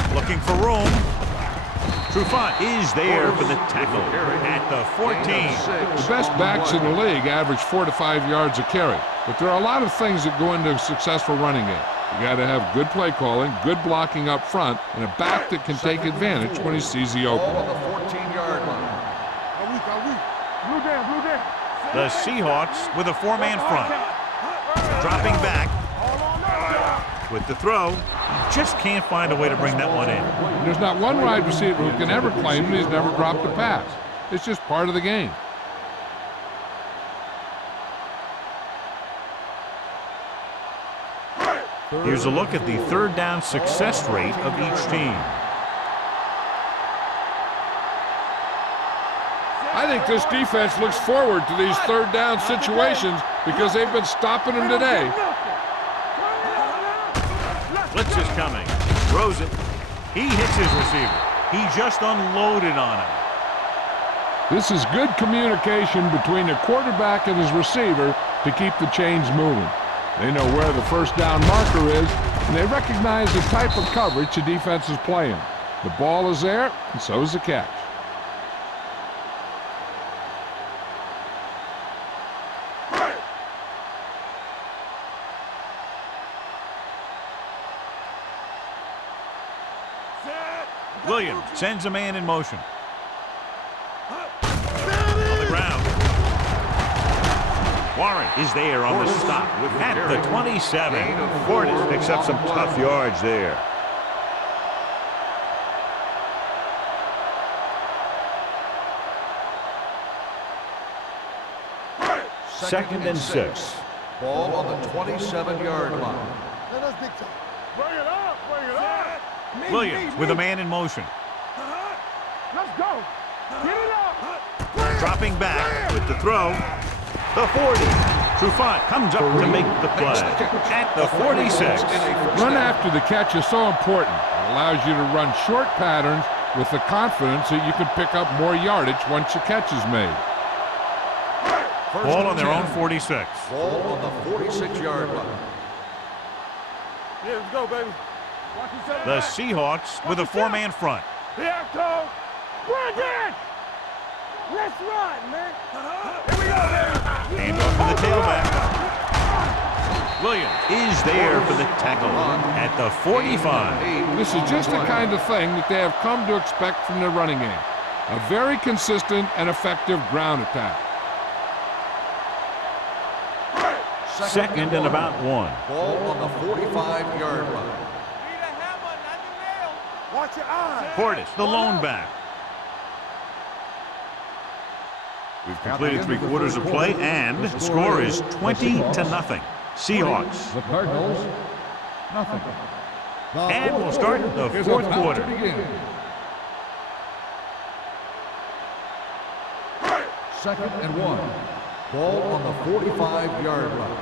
nail. Looking for room. Trufant is there for the tackle at the 14. The best backs in the league average 4 to 5 yards a carry. But there are a lot of things that go into a successful running game. You got to have good play calling, good blocking up front, and a back that can take advantage when he sees the opening. Ball on the 14-yard line. Blue down, blue down. The Seahawks with a 4-man front. Dropping back with the throw. Just can't find a way to bring that one in. There's not one wide receiver who can ever claim that he's never dropped a pass. It's just part of the game. Here's a look at the third down success rate of each team. I think this defense looks forward to these third down situations because they've been stopping them today. Blitz is coming. Throws it. He hits his receiver. He just unloaded on him. This is good communication between the quarterback and his receiver to keep the chains moving. They know where the first down marker is, and they recognize the type of coverage the defense is playing. The ball is there, and so is the catch. Williams sends a man in motion. On the ground. Warren is there on the stop at the 27. Fortis picks up some tough yards there. Second and 6. Ball on the 27-yard line. Let us big time. Bring it up, bring it up. Williams with a man in motion. Let's go. Get it up. Dropping back with the throw. The 40. Trufant comes up to make the play at the 46. Run after the catch is so important. It allows you to run short patterns with the confidence that you can pick up more yardage once the catch is made. Ball on their own 46. Ball on the 46-yard line. Yeah, let's go, baby. The Seahawks with a 4-man front. Here, go. Brandon! Let's run, man. Here we go, baby. Hand off to the tailback. Williams is there for the tackle at the 45. This is just the kind of thing that they have come to expect from their running game. A very consistent and effective ground attack. Second and about 1. Ball on the 45-yard line. Watch your eyes. Portis, the lone back. We've completed 3 quarters of play, and the score is 20-0. Seahawks. The Cardinals, nothing. And we'll start the fourth quarter. Second and 1. Ball on the 45-yard line.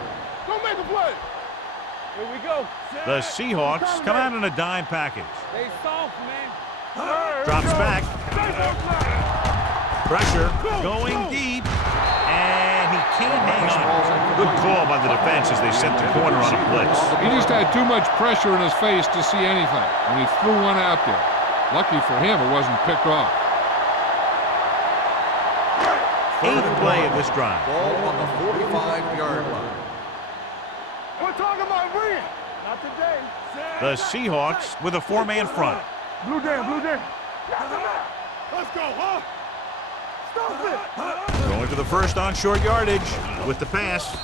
Don't make a play. Here we go. The Seahawks come out in a dime package. Stay soft, man. Drops back. Pressure going deep. And he can't hang on. Good call by the defense as they set the corner on a blitz. He just had too much pressure in his face to see anything, and he threw one out there. Lucky for him, it wasn't picked off. 8th play of this drive. Ball on the 45-yard line. We're talking about win. Not today. The Seahawks with a 4-man front. Blue down, blue down. Let's go, huh? Stop it. Going for the first on short yardage with the pass.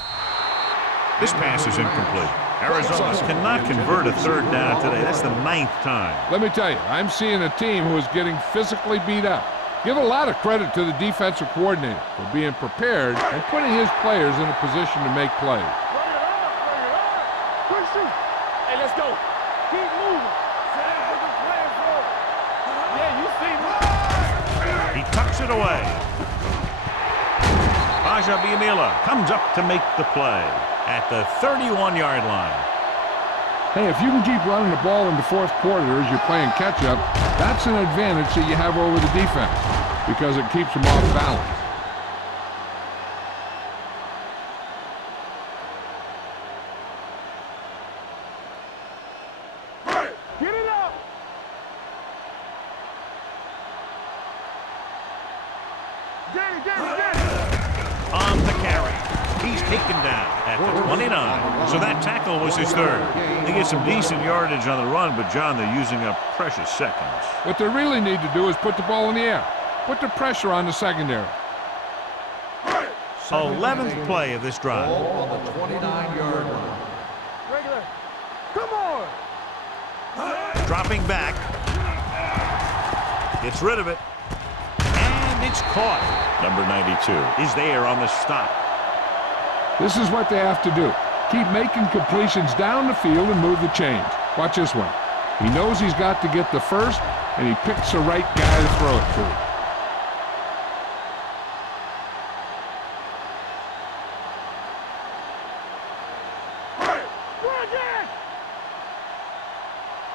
This pass is incomplete. Arizona cannot convert a third down today. That's the 9th time. Let me tell you, I'm seeing a team who is getting physically beat up. Give a lot of credit to the defensive coordinator for being prepared and putting his players in a position to make plays. Bring it up, bring it up. Push it. knocks it away. Aja Biamila comes up to make the play at the 31-yard line. Hey, if you can keep running the ball in the fourth quarter as you're playing catch-up, that's an advantage that you have over the defense because it keeps them off balance. Get it up. Danny. On the carry. He's taken down at the 29. So that tackle was his third. They get some decent yardage on the run, but, John, they're using up precious seconds. What they really need to do is put the ball in the air. Put the pressure on the secondary. 11th play of this drive. Ball on the 29-yard line. Regular. Come on. Dropping back. Gets rid of it. And it's caught. Number 92 is there on the stop. This is what they have to do. Keep making completions down the field and move the chains. Watch this one. He knows he's got to get the first, and he picks the right guy to throw it to.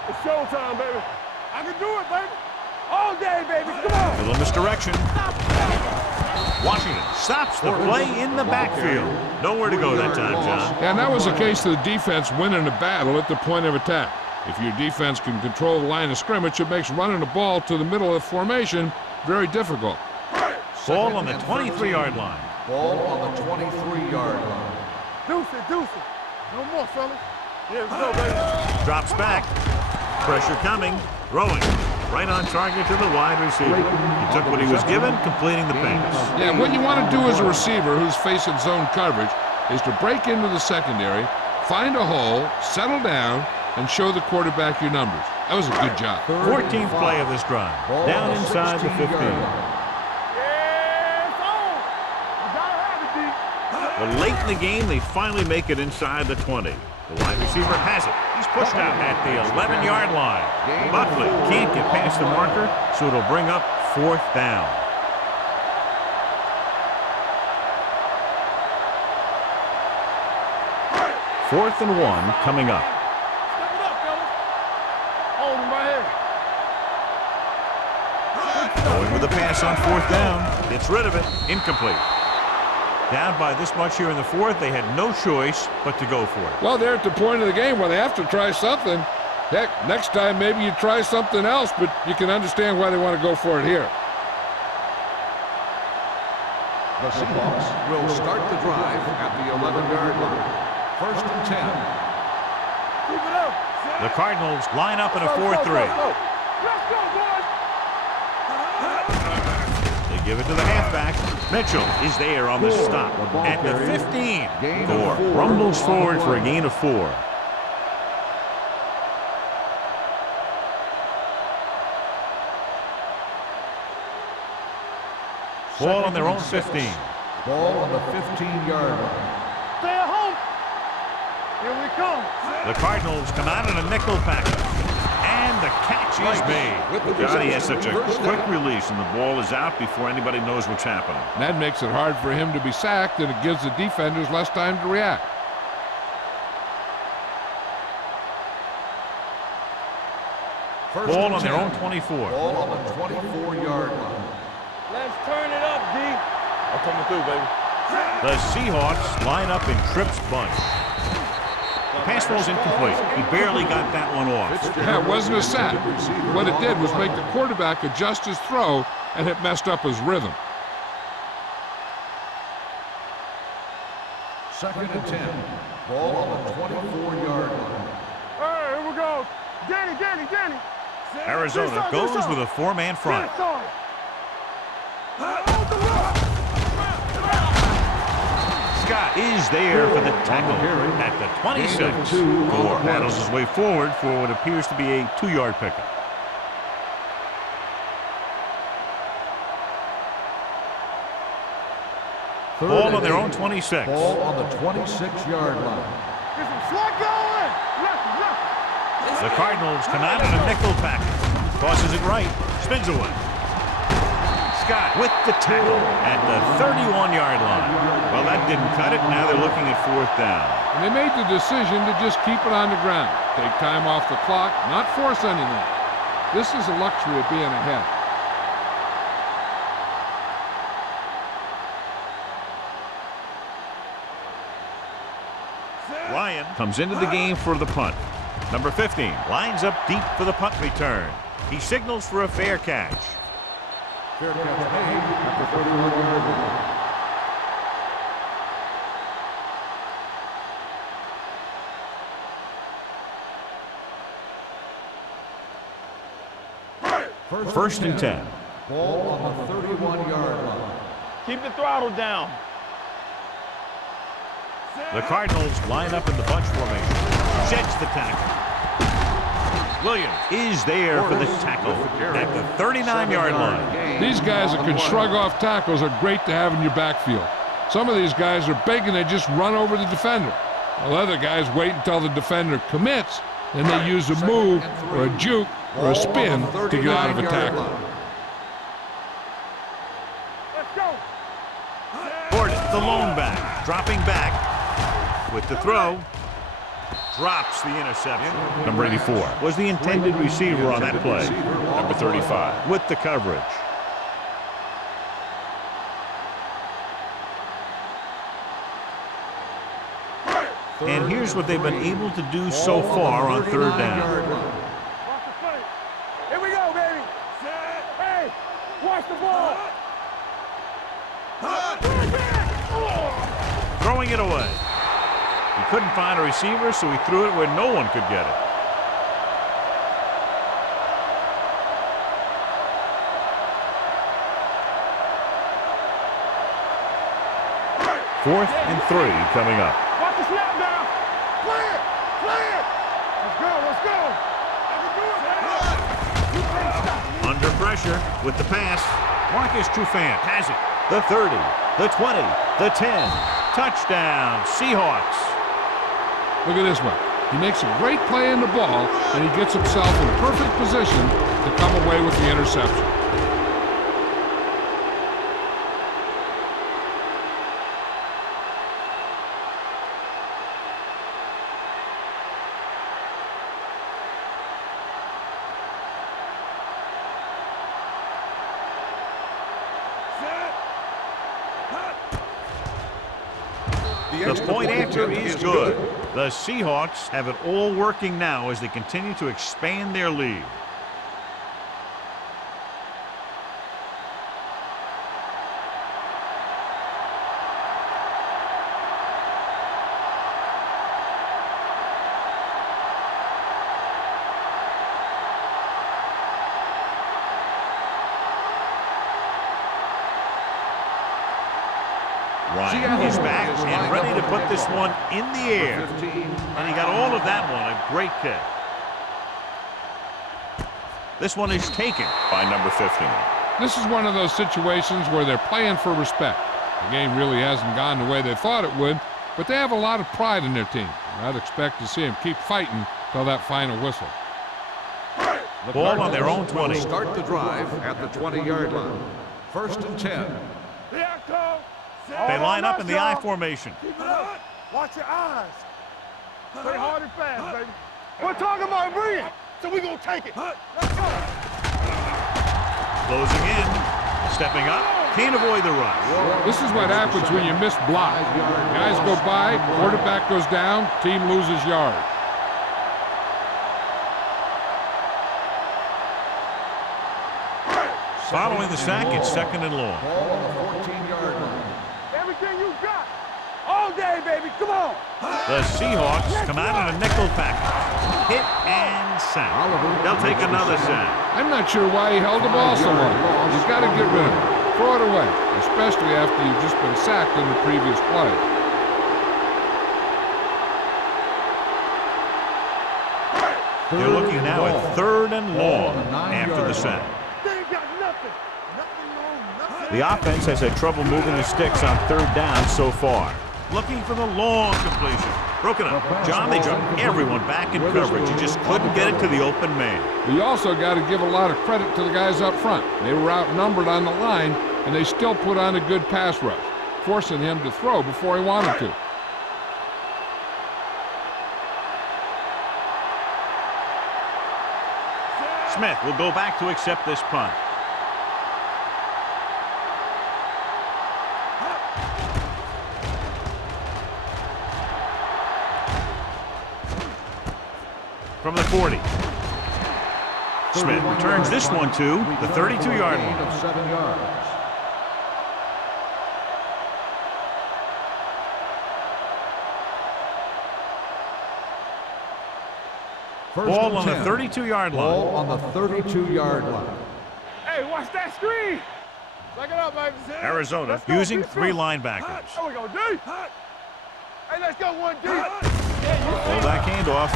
It's showtime, baby. I can do it, baby. All day, baby. Come on. Little misdirection. Washington stops the play in the backfield. Nowhere to go that time, John. And that was the case of the defense winning a battle at the point of attack. If your defense can control the line of scrimmage, it makes running the ball to the middle of the formation very difficult. Ball on the 23-yard line. Ball on the 23-yard line. Deuce it. No more, fellas. Here we go, baby. Drops back. Pressure coming. Throwing. Right on target to the wide receiver. He took what he was given, completing the pass. Yeah, what you want to do as a receiver who's facing zone coverage is to break into the secondary, find a hole, settle down, and show the quarterback your numbers. That was a good job. 14th play of this drive. Down inside the 15. Yeah, it's on. You gotta have it, D. But late in the game, they finally make it inside the 20. The wide receiver has it. He's pushed out at the 11-yard line. Buckley can't get past the marker, so it'll bring up 4th down. Fourth and 1 coming up. Step it up, fellas. Hold him right here. Going with the pass on 4th down. Gets rid of it. Incomplete. Down by this much here in the 4th, they had no choice but to go for it. Well, they're at the point of the game where they have to try something. Heck, next time maybe you try something else, but you can understand why they want to go for it here. The Seahawks will start the drive at the 11-yard line. First and 10. Keep it up. The Cardinals line up in a 4-3. Let's go, boys. They give it to the halfback. Mitchell is there on the stop at the 15. Gore rumbles forward for a gain of 4. Ball on their own 15. Ball on the 15-yard line. Stay at home. Here we come. The Cardinals come out in a nickel package. And the catch is made. God, he has such a quick release, and the ball is out before anybody knows what's happening. And that makes it hard for him to be sacked, and it gives the defenders less time to react. Ball on their own 24. Ball on the 24-yard line. Let's turn it up, D. I'm coming through, baby. The Seahawks line up in Tripp's bunch. The pass ball's incomplete. He barely got that one off. Yeah, it wasn't a sack. What it did was make the quarterback adjust his throw, and it messed up his rhythm. Second and 10. Ball on the 24-yard line. Hey, here we go. Danny. Arizona goes with a 4-man front. Scott is there for the tackle at the 26. Gore battles his way forward for what appears to be a 2-yard pickup. Ball on their own 26. Ball on the 26-yard line. Get some slack going. The Cardinals come out in a nickel package. Tosses it right. Spins away. Scott with the tackle at the 31-yard line. Well, that didn't cut it. Now they're looking at 4th down. And they made the decision to just keep it on the ground. Take time off the clock, not force anything. This is the luxury of being ahead. Ryan comes into the game for the punt. Number 15 lines up deep for the punt return. He signals for a fair catch. Fair catch made at the 31-yard line. First and 10. Ball on the 31-yard line. Keep the throttle down. The Cardinals line up in the bunch formation. Sheds the tackle. Williams is there for the tackle at the 39-yard line. These guys that can shrug off tackles are great to have in your backfield. Some of these guys are big and they just run over the defender. While other guys wait until the defender commits, then they use a move or a juke or a spin to get out of a tackle. Let's go. Gordon, the lone back, dropping back with the throw. Drops the interception. Number 84 was the intended receiver on that play. Number 35 with the coverage. And here's what they've been able to do so far on 3rd down. Watch the play. Here we go, baby. Hey, watch the ball. Throwing it away. He couldn't find a receiver, so he threw it where no one could get it. Fourth and 3 coming up. Watch the snap now. Play it. Play it. Let's go. Let's go. Under pressure with the pass. Marcus Trufant has it. The 30, the 20, the 10. Touchdown, Seahawks. Look at this one. He makes a great play in the ball, and he gets himself in perfect position to come away with the interception. The point after is good. The Seahawks have it all working now as they continue to expand their lead. Ryan is back and ready to put this one in the air. And he got all of that one. A great kick. This one is taken by number 15. This is one of those situations where they're playing for respect. The game really hasn't gone the way they thought it would, but they have a lot of pride in their team. And I'd expect to see them keep fighting till that final whistle. The Ball on their own 20. Start the drive at the 20-yard line. First and 10. They line up in the I formation. Keep it up. Watch your eyes. Stay hard and fast, baby. We're talking about bring it, so we're going to take it. Let's go. Closing in. Stepping up. Can't avoid the rush. This is what happens when you miss block. Guys go by, quarterback goes down, team loses yard. Following the sack, it's 2nd and long. Ball on the 14-yard line. Everything you got. All day, baby. Come on. The Seahawks come out in a nickel package. Hit and sack. They'll take another sack. I'm not sure why he held the ball so long. You've got to get rid of it. Throw it away, especially after you've just been sacked in the previous play. They're looking now at 3rd and long after the sack. They ain't got nothing. Nothing. The offense has had trouble moving the sticks on 3rd down so far. looking for the long completion. Broken up. John, they dropped everyone back in coverage. You just couldn't get it to the open man. We also got to give a lot of credit to the guys up front. They were outnumbered on the line, and they still put on a good pass rush, forcing him to throw before he wanted to. Smith will go back to accept this punt. From the 40. Smith returns this one to the 32-yard line. Of 7 yards. Ball on the 32-yard line. Ball on the 32-yard line. Hey, watch that screen. Take it up, baby. Arizona using 3 linebackers. There we go, D. Hey, let's go, 1D. Hold that handoff.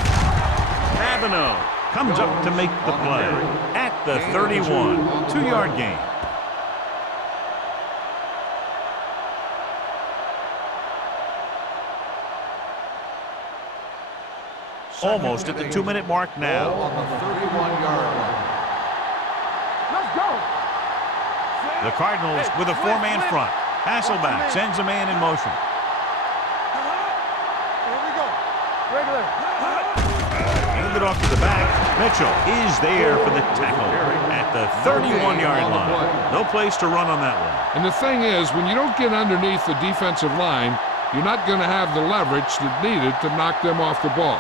Avenue comes up to make the play at the 31. 2-yard gain. Almost at the 2-minute mark now. Ball on the 31-yard line. Let's go. The Cardinals with a 4-man front. Hasselback sends a man in motion. Here we go. Regular. Handed off to the back. Mitchell is there for the tackle at the 31-yard line. No place to run on that one. And the thing is, when you don't get underneath the defensive line, you're not going to have the leverage that's needed to knock them off the ball.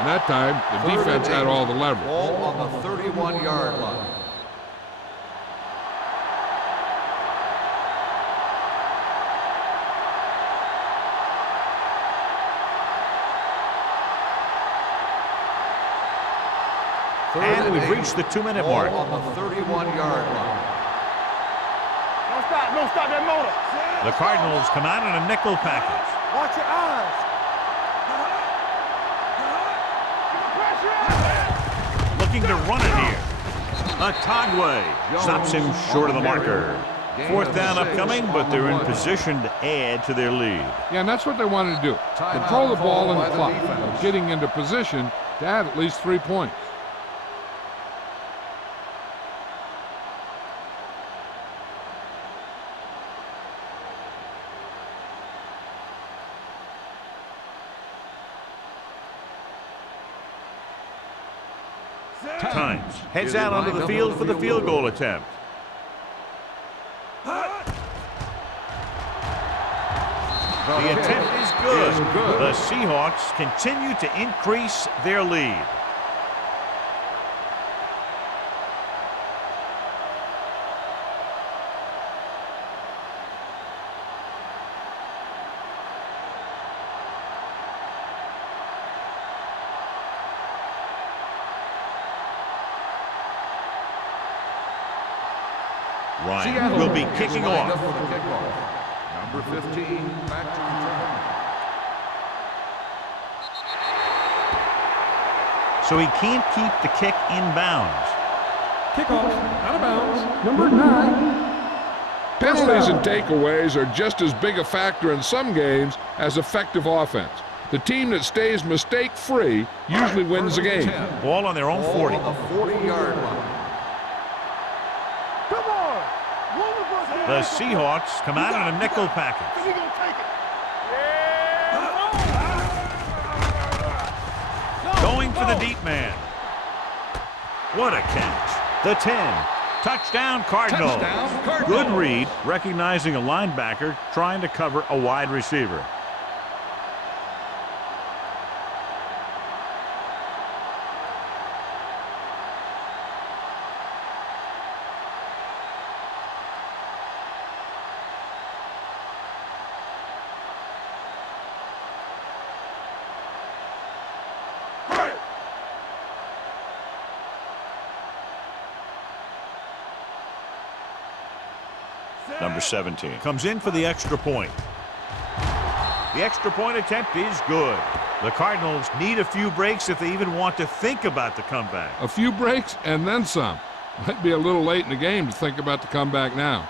And that time, the defense had all the leverage. Ball on the 31-yard line. And we've reached the 2-minute mark. Ball on the 31-yard line. Don't stop that motor. The Cardinals come out in a nickel package. Watch your eyes. Looking to run it here. Atagwe stops him short of the marker. 4th down upcoming, but they're in position to add to their lead. Yeah, and that's what they wanted to do. Control the ball and the clock, getting into position to add at least 3 points. Times heads out onto the field for the field goal attempt. The attempt is good. The Seahawks continue to increase their lead. Ryan will be kicking off. Number 15, back to return. So he can't keep the kick in bounds. Kickoff, out of bounds, number 9. Penalties and takeaways are just as big a factor in some games as effective offense. The team that stays mistake-free usually wins the game. Ball on their own 40. Ball on the 40-yard line. The Seahawks come out in a nickel package. He gonna take it. Going for the deep man. What a catch. The 10. Touchdown Cardinals. Good read, recognizing a linebacker trying to cover a wide receiver. Number 17 comes in for the extra point. The extra point attempt is good. The Cardinals need a few breaks if they even want to think about the comeback. A few breaks and then some. Might be a little late in the game to think about the comeback now.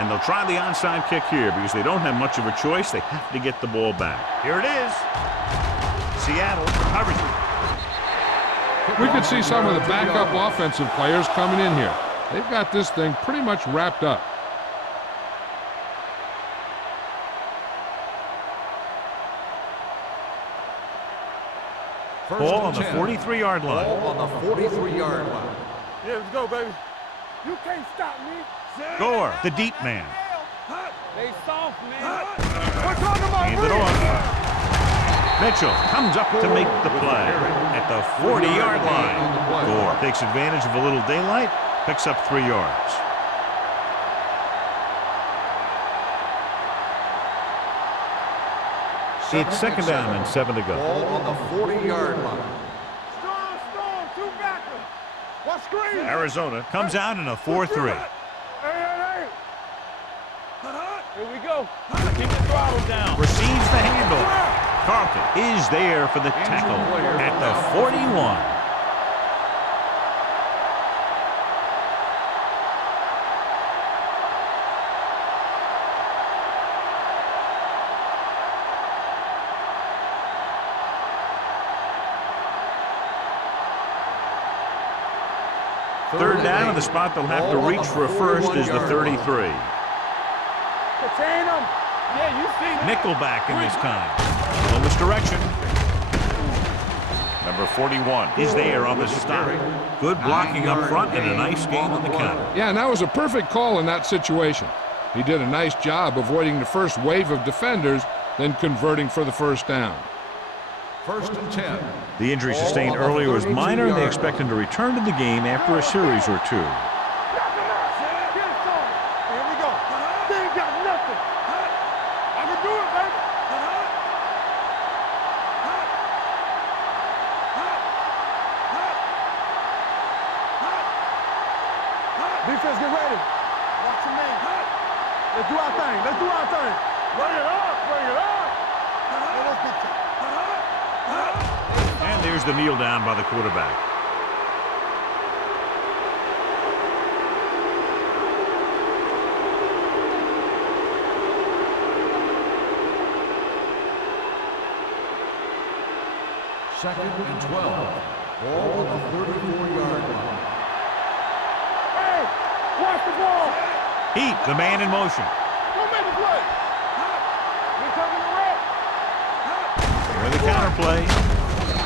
And they'll try the onside kick here because they don't have much of a choice. They have to get the ball back. Here it is. Seattle recovers it. We could see some of the backup offensive players coming in here. They've got this thing pretty much wrapped up. Ball on the 43-yard line. Ball on the 43-yard line. Yeah, let's go, baby. You can't stop me. Gore, the deep man. They soft, man. What's on the Hand it off. Mitchell comes up to make the play at the 40-yard line. Gore takes advantage of a little daylight, picks up 3 yards. It's second down and 7 to go. Ball on the 40-yard line. Strong, two backers. What screen? Arizona comes out in a 4-3. Hey. Here we go. Keep the throttle down. Receives the handoff. Carlton is there for the tackle at the 41. Third down, and the spot they'll have to reach for a first is the 33. Contain them. Yeah, you see that. Nickelback in this time. Little misdirection. Number 41 is there on the stop. Good blocking up front and a nice gain on the counter. Yeah, and that was a perfect call in that situation. He did a nice job avoiding the first wave of defenders, then converting for the first down. First and 10. The injury sustained earlier was minor, and they expect him to return to the game after a series or two. Here we go. They ain't got nothing. I can do it, baby. Defense, get ready. Watch your man. Let's do our thing. Bring it up. Hey, let's get to it. And there's the kneel down by the quarterback. Second and 12. Ball on the 34-yard line. Hey, watch the ball. Heat, the man in motion. Go make the play. We're coming to For the counter play.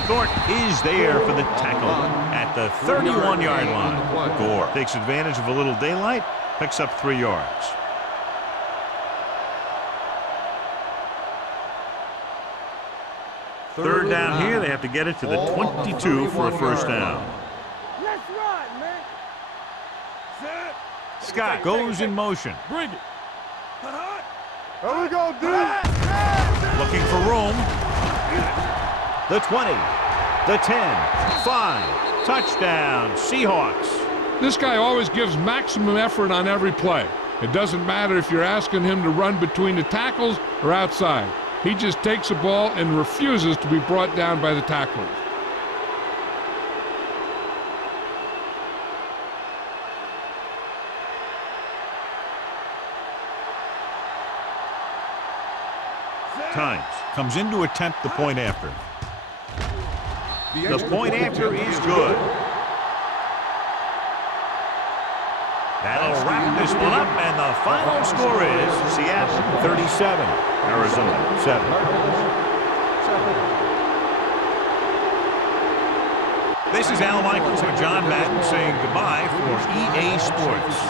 Thornton is there for the tackle at the 31-yard line. Gore takes advantage of a little daylight, picks up 3 yards. Third down here, they have to get it to the 22 for a first down. Let's run, man. Scott goes in motion. Bring it. There we go, dude. Looking for room. The 20, the 10, 5, touchdown, Seahawks. This guy always gives maximum effort on every play. It doesn't matter if you're asking him to run between the tackles or outside. He just takes the ball and refuses to be brought down by the tacklers. Times comes in to attempt the point after. The point after is good. That'll wrap this one up, and the final score is Seattle 37, Arizona 7. This is Al Michaels with John Madden saying goodbye for EA Sports.